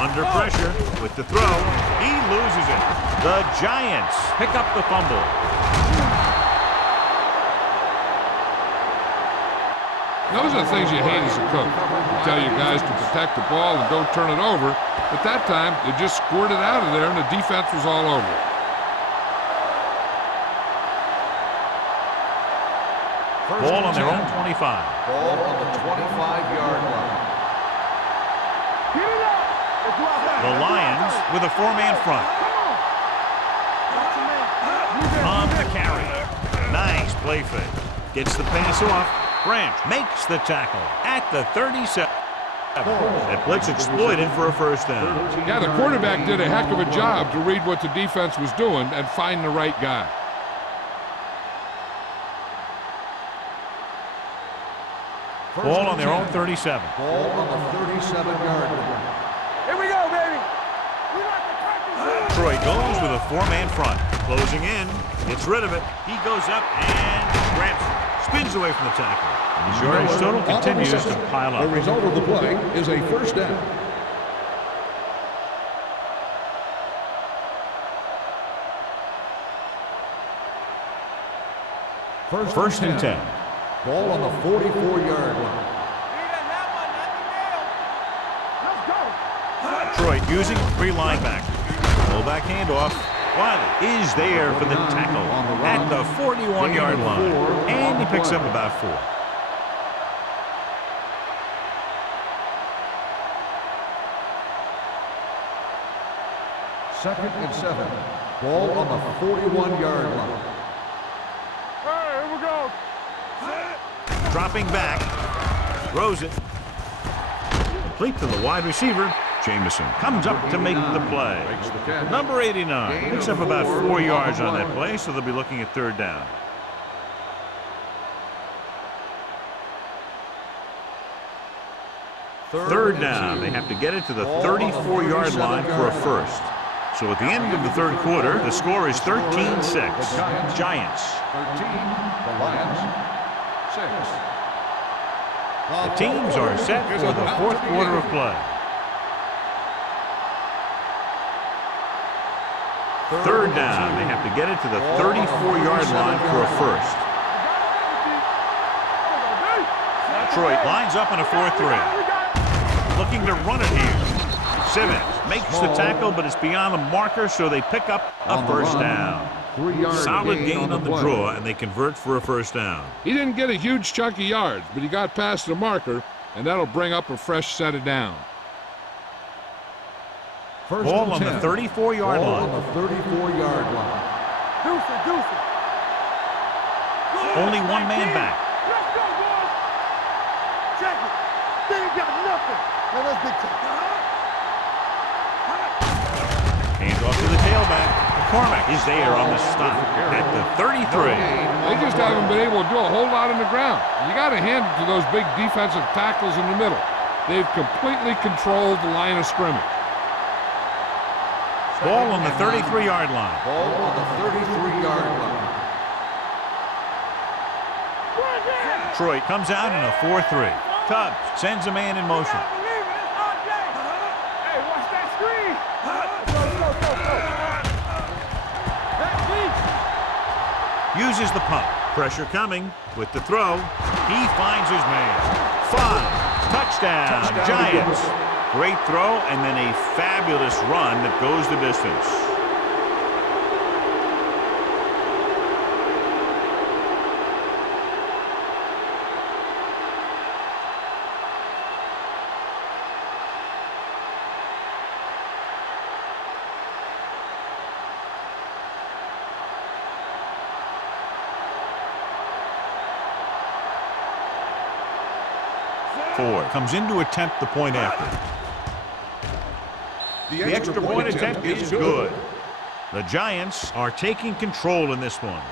Under pressure with the throw. He loses it. The Giants pick up the fumble. Those are the things you hate as a coach. You tell your guys to protect the ball and don't turn it over. At that time, they just squirted out of there and the defense was all over it. Ball on their own 25. Ball on the 25-yard line. Get it up. Let's go out there. The Lions with a four-man front. On the carry. Nice play fake. Gets the pass off. Branch makes the tackle at the 37. That blitz exploited for a first down. Yeah, the quarterback did a heck of a job to read what the defense was doing and find the right guy. Ball on their own 37. Ball on the 37-yard line. Here we go, baby. We like to practice. Troy goes with a four-man front. Closing in. Gets rid of it. He goes up and grabs it. Spins away from the tackle. His yardage total continues to pile The up. result of the play is a first down. First and 10. Ball on the 44-yard line. Let's go. Detroit using three linebackers. Fullback handoff. Wiley is there for the tackle at the 41-yard line. And he picks up about 4. Second and 7. Ball on the 41-yard line. Hey, here we go. Dropping back. Throws it. Complete to the wide receiver. Jamison comes up to make the play. Makes the catch. Number 89 picks up about 4 yards on that play, so they'll be looking at third down. Third down. They have to get it to the 34-yard line for a first. So at the end of the third quarter, the score is 13-6. Giants. 13, the Lions, 6. The teams are set for the fourth quarter of play. Third down. They have to get it to the 34-yard line for a first. Detroit lines up in a 4-3. Looking to run it here. Simmons makes the tackle, but it's beyond the marker, so they pick up a first down. 3-yard Solid gain on the play. draw, and they convert for a first down. He didn't get a huge chunk of yards, but he got past the marker, and that'll bring up a fresh set of down. First Ball and on the 10. 34-yard Ball line. on the 34-yard line. Deuce it, deuce it. Only one man back. Let's go, boys. Check it. They ain't got nothing. Now let's big time. Hands off to the tailback. McCormick is there on the stop at the 33. They just haven't been able to do a whole lot on the ground. You got to hand it to those big defensive tackles in the middle. They've completely controlled the line of scrimmage. Ball on the 33-yard line. Ball on the 33-yard line. Detroit comes out in a 4-3. Tubbs sends a man in motion. Hey, watch that screen. Uses the pump. Pressure coming with the throw. He finds his man. 5. Touchdown, Giants. Great throw and then a fabulous run that goes the distance. Ford comes in to attempt the point after. The extra point attempt is good. The Giants are taking control in this one.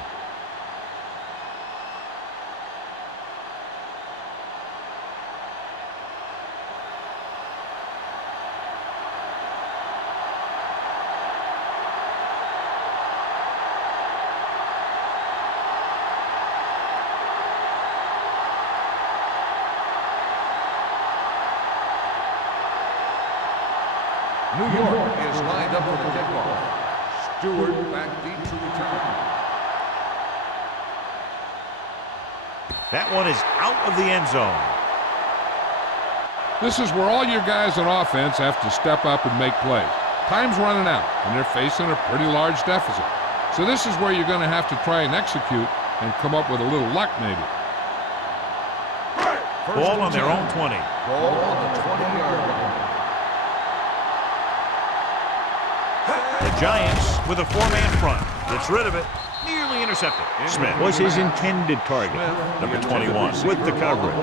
New York is lined up for the kickoff. Stewart back deep to return. That one is out of the end zone. This is where all your guys on offense have to step up and make plays. Time's running out, and they're facing a pretty large deficit. So this is where you're going to have to try and execute and come up with a little luck maybe. Ball on their own 20. Ball on the 20-yard line. The Giants with a 4-man front. Gets rid of it. Nearly intercepted. Smith was his intended target. Number 21 with the coverage.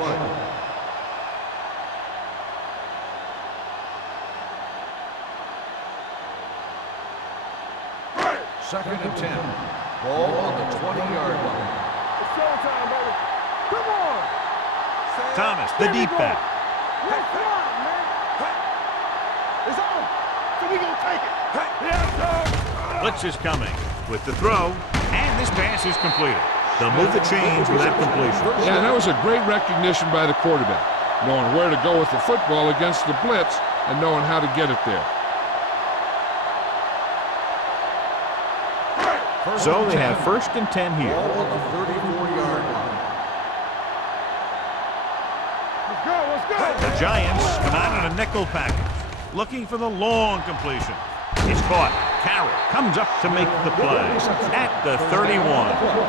Second and 10. Ball on the 20-yard line. It's showtime, baby. Come on. Thomas, the deep back. Let's run, man. It's on. So we gonna take it. Yeah, dog. Blitz is coming with the throw, and this pass is completed. They'll move the chains with that completion. Yeah, that was a great recognition by the quarterback, knowing where to go with the football against the blitz and knowing how to get it there. So they have 1st and 10 here. Ball on the 34-yard line. Let's go, let's go. The Giants come out in a nickel package, looking for the long completion. It's caught. Carroll comes up to make the play at the 31.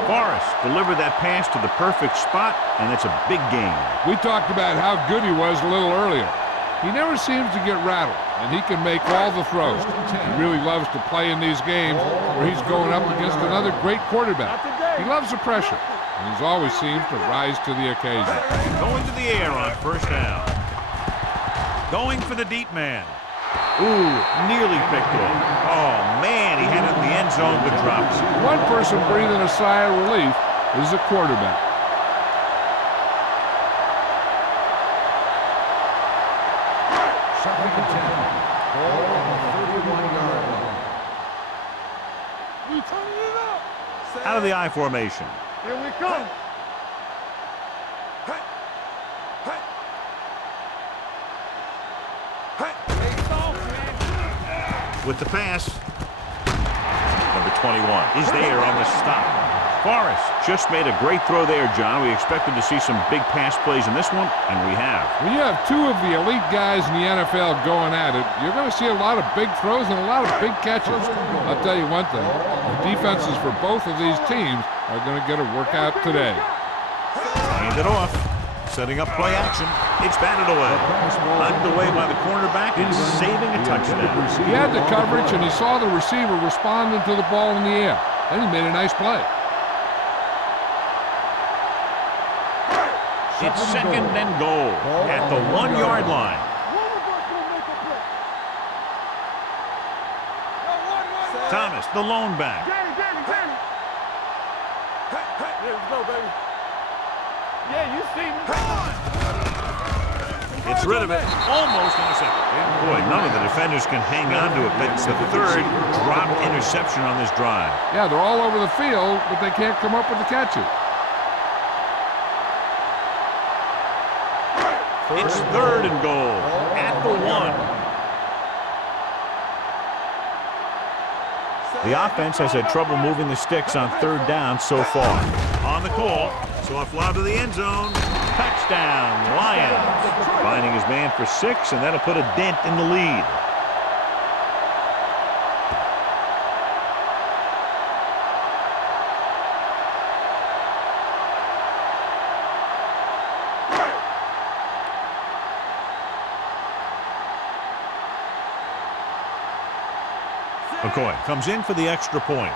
Forrest delivered that pass to the perfect spot, and it's a big gain. We talked about how good he was a little earlier. He never seems to get rattled, and he can make all the throws. He really loves to play in these games where he's going up against another great quarterback. He loves the pressure, and he's always seems to rise to the occasion. Going to the air on 1st down. Going for the deep man. Ooh, nearly picked off. Oh, man, he had it in the end zone but dropped it. One person breathing a sigh of relief is the quarterback. Second and 10. Ball on the 31-yard line. We turning it up. Out of the I formation. Here we come. With the pass, number 21 is there on the stop. Forrest just made a great throw there, John. We expected to see some big pass plays in this one, and we have. When you have two of the elite guys in the NFL going at it, you're going to see a lot of big throws and a lot of big catches. I'll tell you one thing, the defenses for both of these teams are going to get a workout today. Hand it off. Setting up play action. It's batted away. Knocked away by the cornerback and saving a touchdown. He had the coverage, and he saw the receiver responding to the ball in the air. And he made a nice play. It's 2nd and goal at the 1-yard line. Thomas, the lone back. Danny. Let's go, baby. Yeah, you see me. Gets rid of it. Almost intercepted. Boy, none of the defenders can hang on to it. That's the 3rd dropped interception on this drive. Yeah, they're all over the field, but they can't come up with the catches. It's 3rd and goal at the 1. The offense has had trouble moving the sticks on 3rd down so far. On the call, soft lob to the end zone. Touchdown, Lions. Finding his man for 6, and that'll put a dent in the lead. McCoy comes in for the extra point.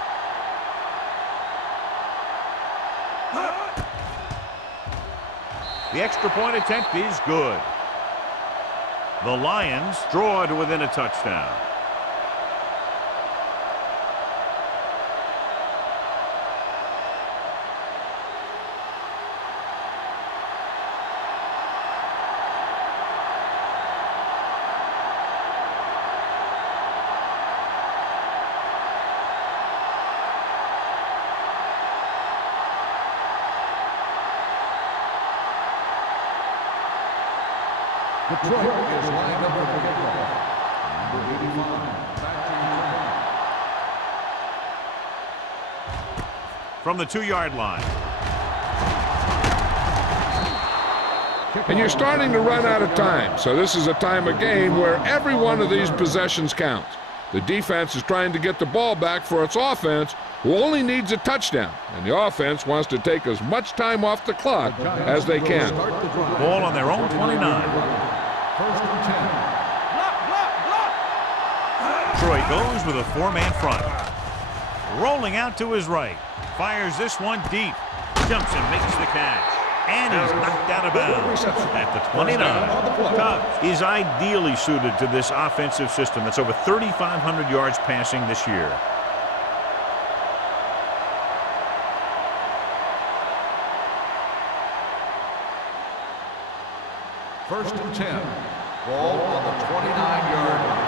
The extra point attempt is good. The Lions draw to within a touchdown. Detroit is lined up for the kickoff. Number 85, back to From the 2-yard line. And you're starting to run out of time, so this is a time of game where every one of these possessions counts. The defense is trying to get the ball back for its offense, who only needs a touchdown, and the offense wants to take as much time off the clock as they can. Ball on their own 29. First and 10. Troy goes with a four-man front. Rolling out to his right. Fires this one deep. Jumps and makes the catch. And he's knocked out of bounds at the 29. Tubbs is ideally suited to this offensive system that's over 3,500 yards passing this year. First and 10. Ball on the 29-yard line.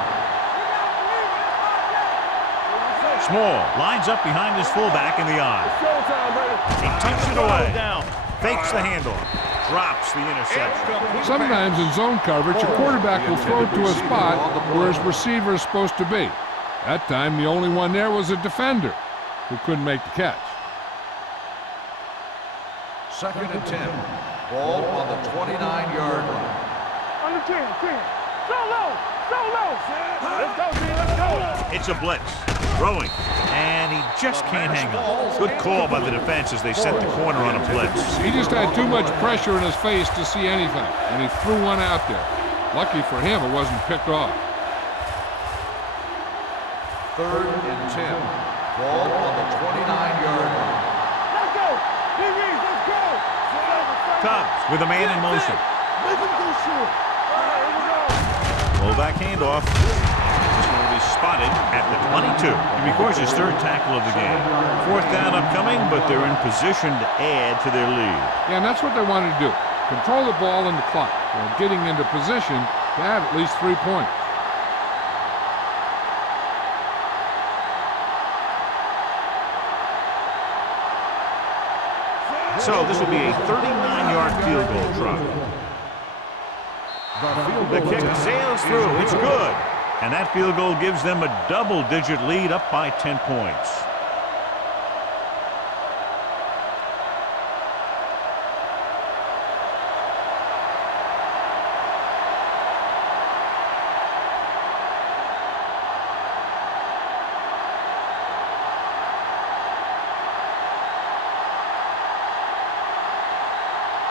Small lines up behind his fullback in the eye. He tucks it away. Fakes the handoff. Drops the interception. Sometimes in zone coverage, a quarterback will throw to a spot where his receiver is supposed to be. That time, the only one there was a defender who couldn't make the catch. Second and 10. Ball on the 29-yard line. Under 10. So low. Let's go, D. Let's go. It's a blitz. Throwing. And he just can't hang on. Good call by the defense as they set the corner on a blitz. He just had too much pressure in his face to see anything, and he threw one out there. Lucky for him, it wasn't picked off. Third and 10. Ball on the 29-yard line. Let's go. DBs, let's go. Tubbs with a man in motion. Make him go short. All right, here we go. Fullback handoff. This one will be spotted at the 22. He records his third tackle of the game. Fourth down upcoming, but they're in position to add to their lead. Yeah, and that's what they wanted to do. Control the ball and the clock while getting into position to have at least 3 points. So this will be a 39-yard field goal try. The kick sails through. It's good. And that field goal gives them a double-digit lead up by 10 points.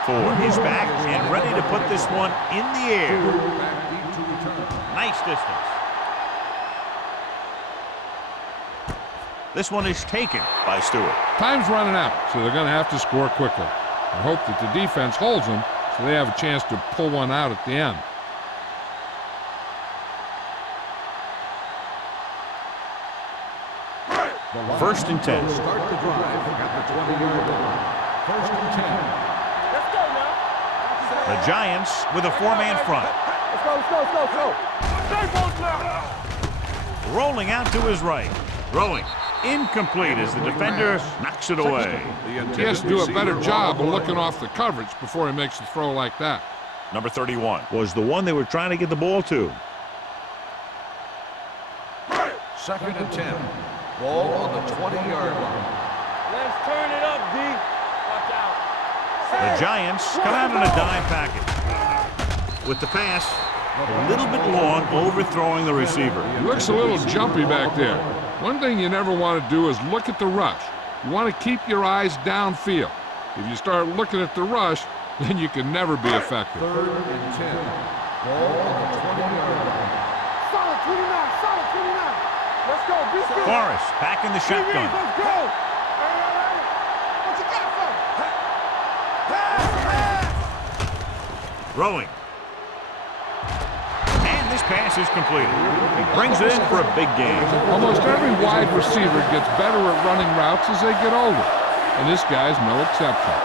Ford is back and ready to put this one in the air. Nice distance. This one is taken by Stewart. Time's running out, so they're going to have to score quickly. I hope that the defense holds them so they have a chance to pull one out at the end. First and 10. Start the drive at the 20-yard line. First and 10. Let's go now. The Giants with a four-man front. Let's go. Stay close now. Rolling out to his right. Throwing. Incomplete as the defender knocks it away. He has to do a better job of looking off the coverage before he makes a throw like that. Number 31 was the one they were trying to get the ball to. Second and 10. Ball on the 20-yard line. Let's turn it up, D. Watch out. The Giants come out in a dime package. With the pass, a little bit long, overthrowing the receiver. He looks a little jumpy back there. One thing you never want to do is look at the rush. You want to keep your eyes downfield. If you start looking at the rush, then you can never be effective. Third and 10. Ball on the 20-yard line. Solid 29. Let's go. Be good. Forrest back in the shotgun. Let's go. Hey. What you got for me? Throwing. And this pass is completed. He brings it in for a big game. Almost every wide receiver gets better at running routes as they get older, and this guy's no exception.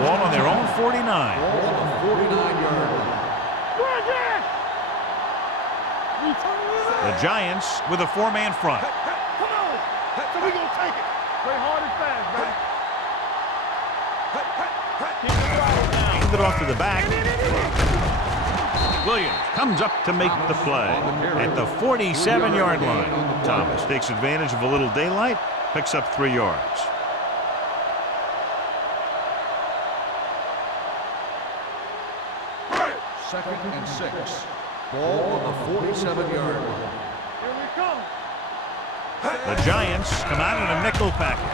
Ball on their own 49. Ball on the 49-yard line. The Giants with a four-man front. Come on. So we gonna take it. Play hard and fast, baby. Hand it off to the back. Williams comes up to make the play at the 47-yard line. Thomas takes advantage of a little daylight, picks up 3 yards. 2nd and 6. Ball on the 47-yard line. Here we come. The Giants come out in a nickel package.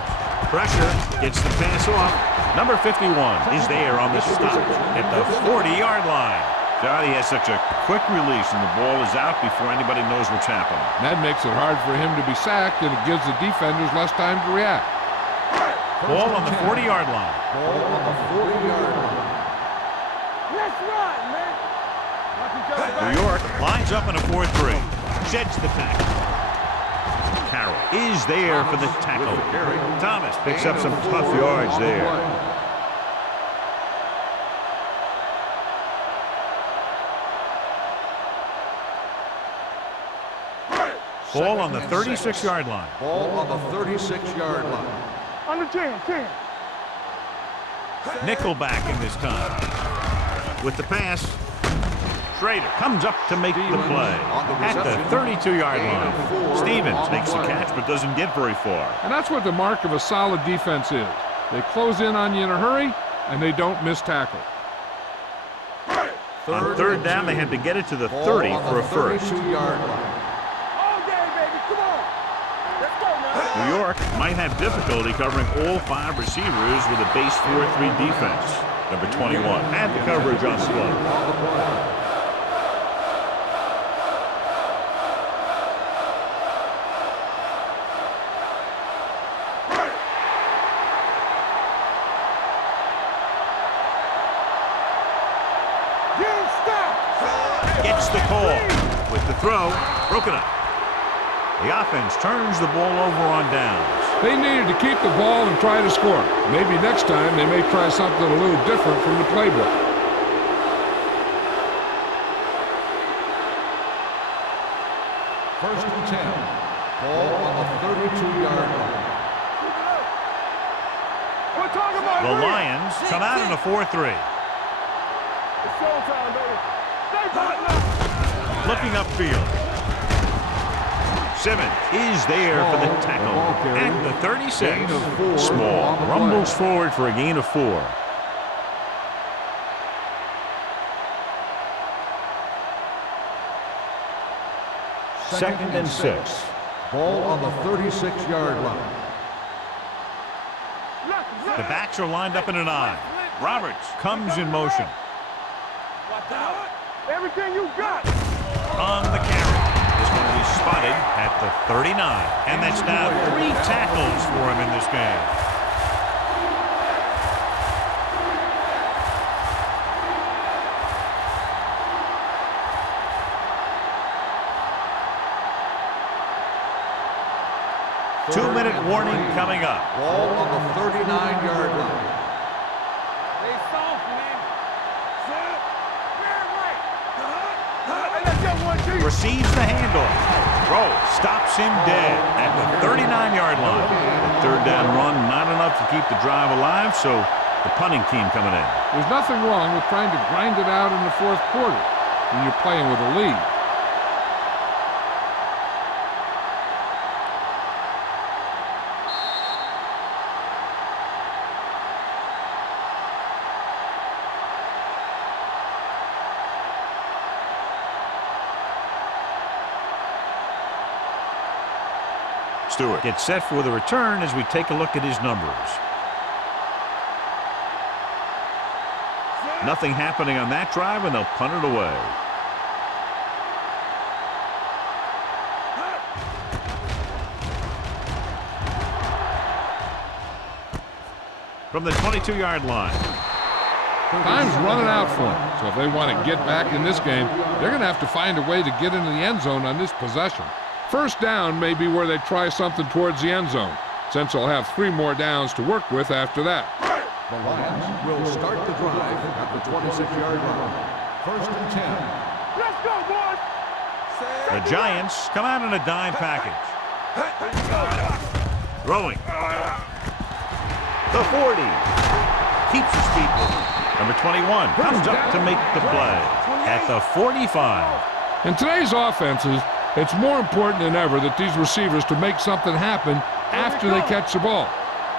Pressure gets the pass off. Number 51 is there on the stop at the 40-yard line. God, he has such a quick release, and the ball is out before anybody knows what's happening. That makes it hard for him to be sacked, and it gives the defenders less time to react. Ball on the 40-yard line. Ball on the 40-yard line. Let's run, man. Watch each other back. New York lines up in a 4-3. Sheds the tackle. Carroll is there for the tackle. Thomas picks up some tough yards there. Ball on the 36-yard line. Ball on the 36-yard line. Under 10, 10. Nickelback in this time. With the pass, Schrader comes up to make the play at the 32-yard line. Stevens makes the catch but doesn't get very far. And that's what the mark of a solid defense is. They close in on you in a hurry, and they don't miss tackle. On third down, they had to get it to the 30 for a first. 32-yard line. All day, baby. Come on. Let's go, man. New York might have difficulty covering all 5 receivers with a base 4-3 defense. Number 21 had the coverage on slow. Gets the call with the throw broken up. The offense turns the ball over on downs. They needed to keep the ball and try to score. Maybe next time they may try something a little different from the playbook. First and 10. Ball on the 32-yard line. We're talking about The Lions come out in a 4-3. It's showtime, baby. Stay partner. Looking upfield. Simmons is there for the tackle at the 36. Small rumbles forward for a gain of 4. Second and 6. Ball on the 36-yard line. The backs are lined up in an I. Roberts comes in motion. Watch out. Everything you got. On the carry. This one will be spotted at the 39. And that's now 3 tackles for him in this game. Two-minute warning coming up. Ball on the 39-yard line. Stay soft, man. Sit. Yeah, right. Hey, let's get one, G. Receives the handoff. Throw stops him dead at the 39-yard line. The third down run, not enough to keep the drive alive, so the punting team coming in. There's nothing wrong with trying to grind it out in the fourth quarter when you're playing with a lead. Stewart gets set for the return as we take a look at his numbers. Nothing happening on that drive, and they'll punt it away. From the 22-yard line. Time's running out for them, so if they want to get back in this game, they're going to have to find a way to get into the end zone on this possession. First down may be where they try something towards the end zone, since they'll have 3 more downs to work with after that. The Lions will start the drive at the 26-yard line. First and 10. Let's go, boys. The Giants come out in a dime package. Throwing. The 40. Keeps his feet moving. Number 21 comes up to make the play at the 45. In today's offenses, it's more important than ever that these receivers to make something happen after they catch the ball.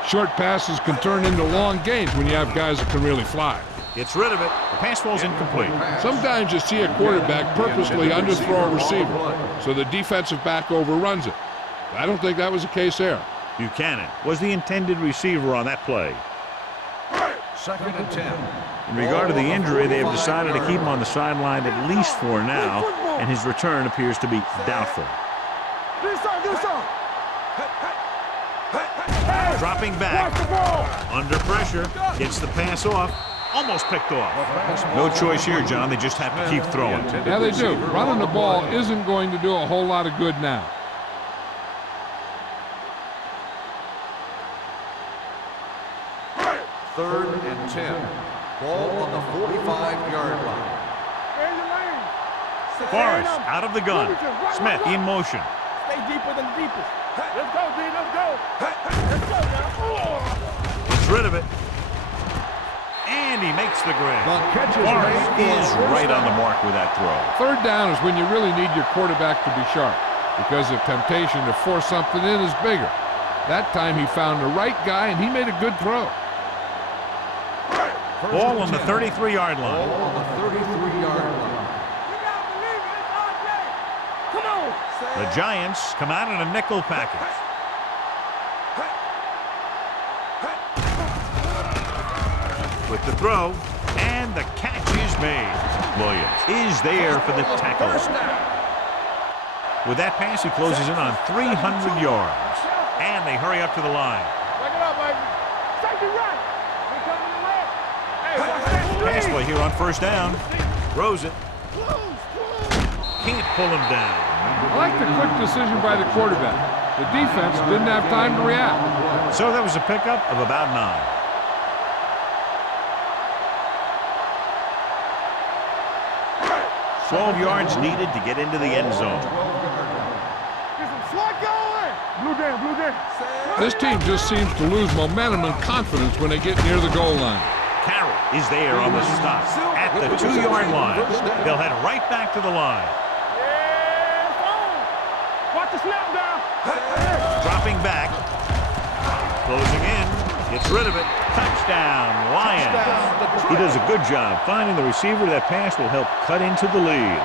Short passes can turn into long gains when you have guys that can really fly. Gets rid of it. The pass falls incomplete. Sometimes you see a quarterback purposely underthrow a receiver, so the defensive back overruns it. I don't think that was the case there. Buchanan was the intended receiver on that play. 2nd and 10. In regard to the injury, they have decided to keep him on the sideline at least for now, and his return appears to be doubtful. Dropping back, under pressure, gets the pass off, almost picked off. No choice here, John. They just have to keep throwing. Yeah, they do. Running the ball isn't going to do a whole lot of good now. Third and 10. Ball on the 45-yard line. Forrest out of the gun. Smith in motion. Stay deeper than the deepest. Let's go, D. Let's go. Let's go now. Gets rid of it. And he makes the grab. Forrest is right on the mark with that throw. Third down is when you really need your quarterback to be sharp, because the temptation to force something in is bigger. That time he found the right guy, and he made a good throw. Ball on the 33-yard line. Ball on the 33-yard line. Come on. The Giants come out in a nickel package. With the throw, and the catch is made. Williams is there for the tackle. With that pass, he closes in on 300 yards. And they hurry up to the line. Break it up, baby. Safety right. They coming to the left. Hey, watch that screen. Pass play here on first down. Throws it. Can't pull him down. I like the quick decision by the quarterback. The defense didn't have time to react. So that was a pickup of about 9. 12 yards needed to get into the end zone. This team just seems to lose momentum and confidence when they get near the goal line. Carroll is there on the stop at the 2-yard line. They'll head right back to the line. Watch the snap down. Dropping back. Closing in. Gets rid of it. Touchdown, Lions. He does a good job finding the receiver. That pass will help cut into the lead.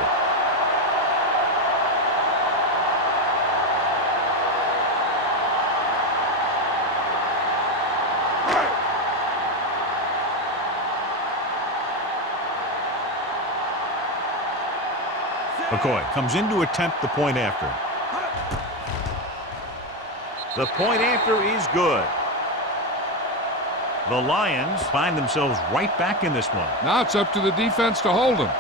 McCoy comes in to attempt the point after. The point after is good. The Lions find themselves right back in this one. Now it's up to the defense to hold them.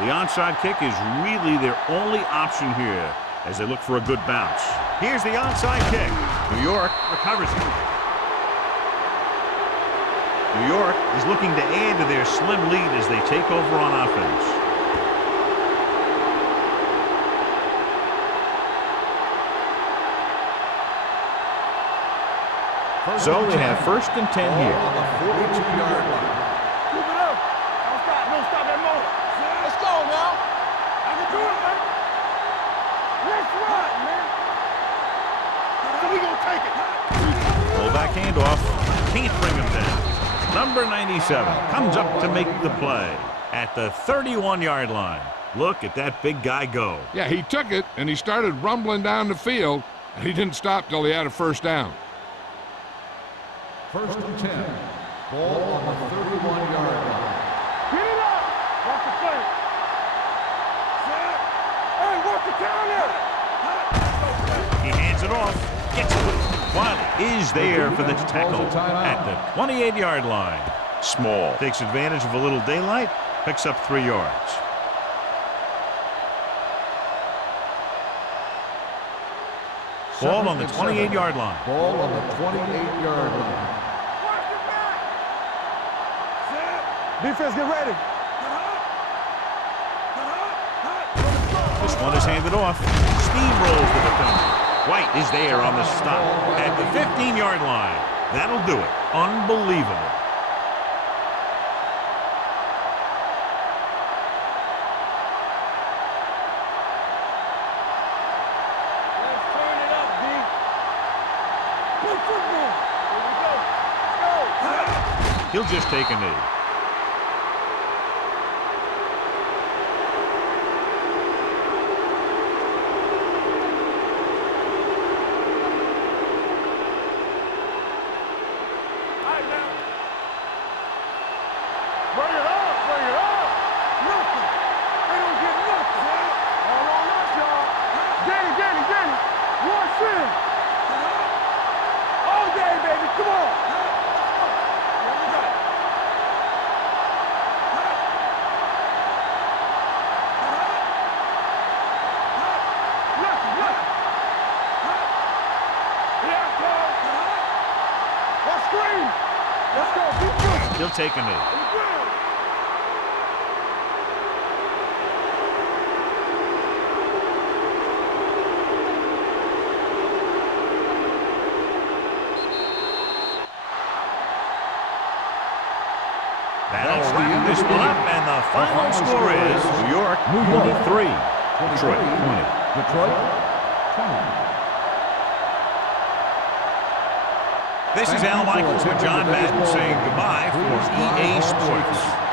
The onside kick is really their only option here as they look for a good bounce. Here's the onside kick. New York recovers it. New York is looking to add to their slim lead as they take over on offense. So they have 1st and 10 here. On the 42-yard line. Keep it up. Don't stop that motor. Let's go now. I can do it, man. Let's run, man. So we gonna take it. Fullback handoff. Can't bring him down. Number 97 comes up to make the play at the 31-yard line. Look at that big guy go. Yeah, he took it, and he started rumbling down the field, and he didn't stop till he had a first down. 1st and 10. Ball on the 31-yard line. Get it up. Watch the play. Hey, watch the counter. He hands it off. Gets it. Wiley is there for the tackle at the 28-yard line. Small takes advantage of a little daylight. Picks up 3 yards. Ball on the 28-yard line. Ball on the 28-yard line. Defense, get ready. This one is handed off. Steamrolls the defender. White is there on the stop at the 15-yard line. That'll do it. Unbelievable. Let's turn it up, D. Play football. Here we go. Let's go. He'll just take a knee. Bring it up, bring it up. Nothing. They don't get nothing. All on us, y'all. Danny. Rush in. All day, baby. Come on. Here we go. Look. Here it comes. What screen? Let's go. Keep pushing. He'll take a knee. That'll wrap this one up, and the final score is New York 23, Detroit 20. Detroit 20. This is Al Michaels with John Madden saying goodbye for EA Sports.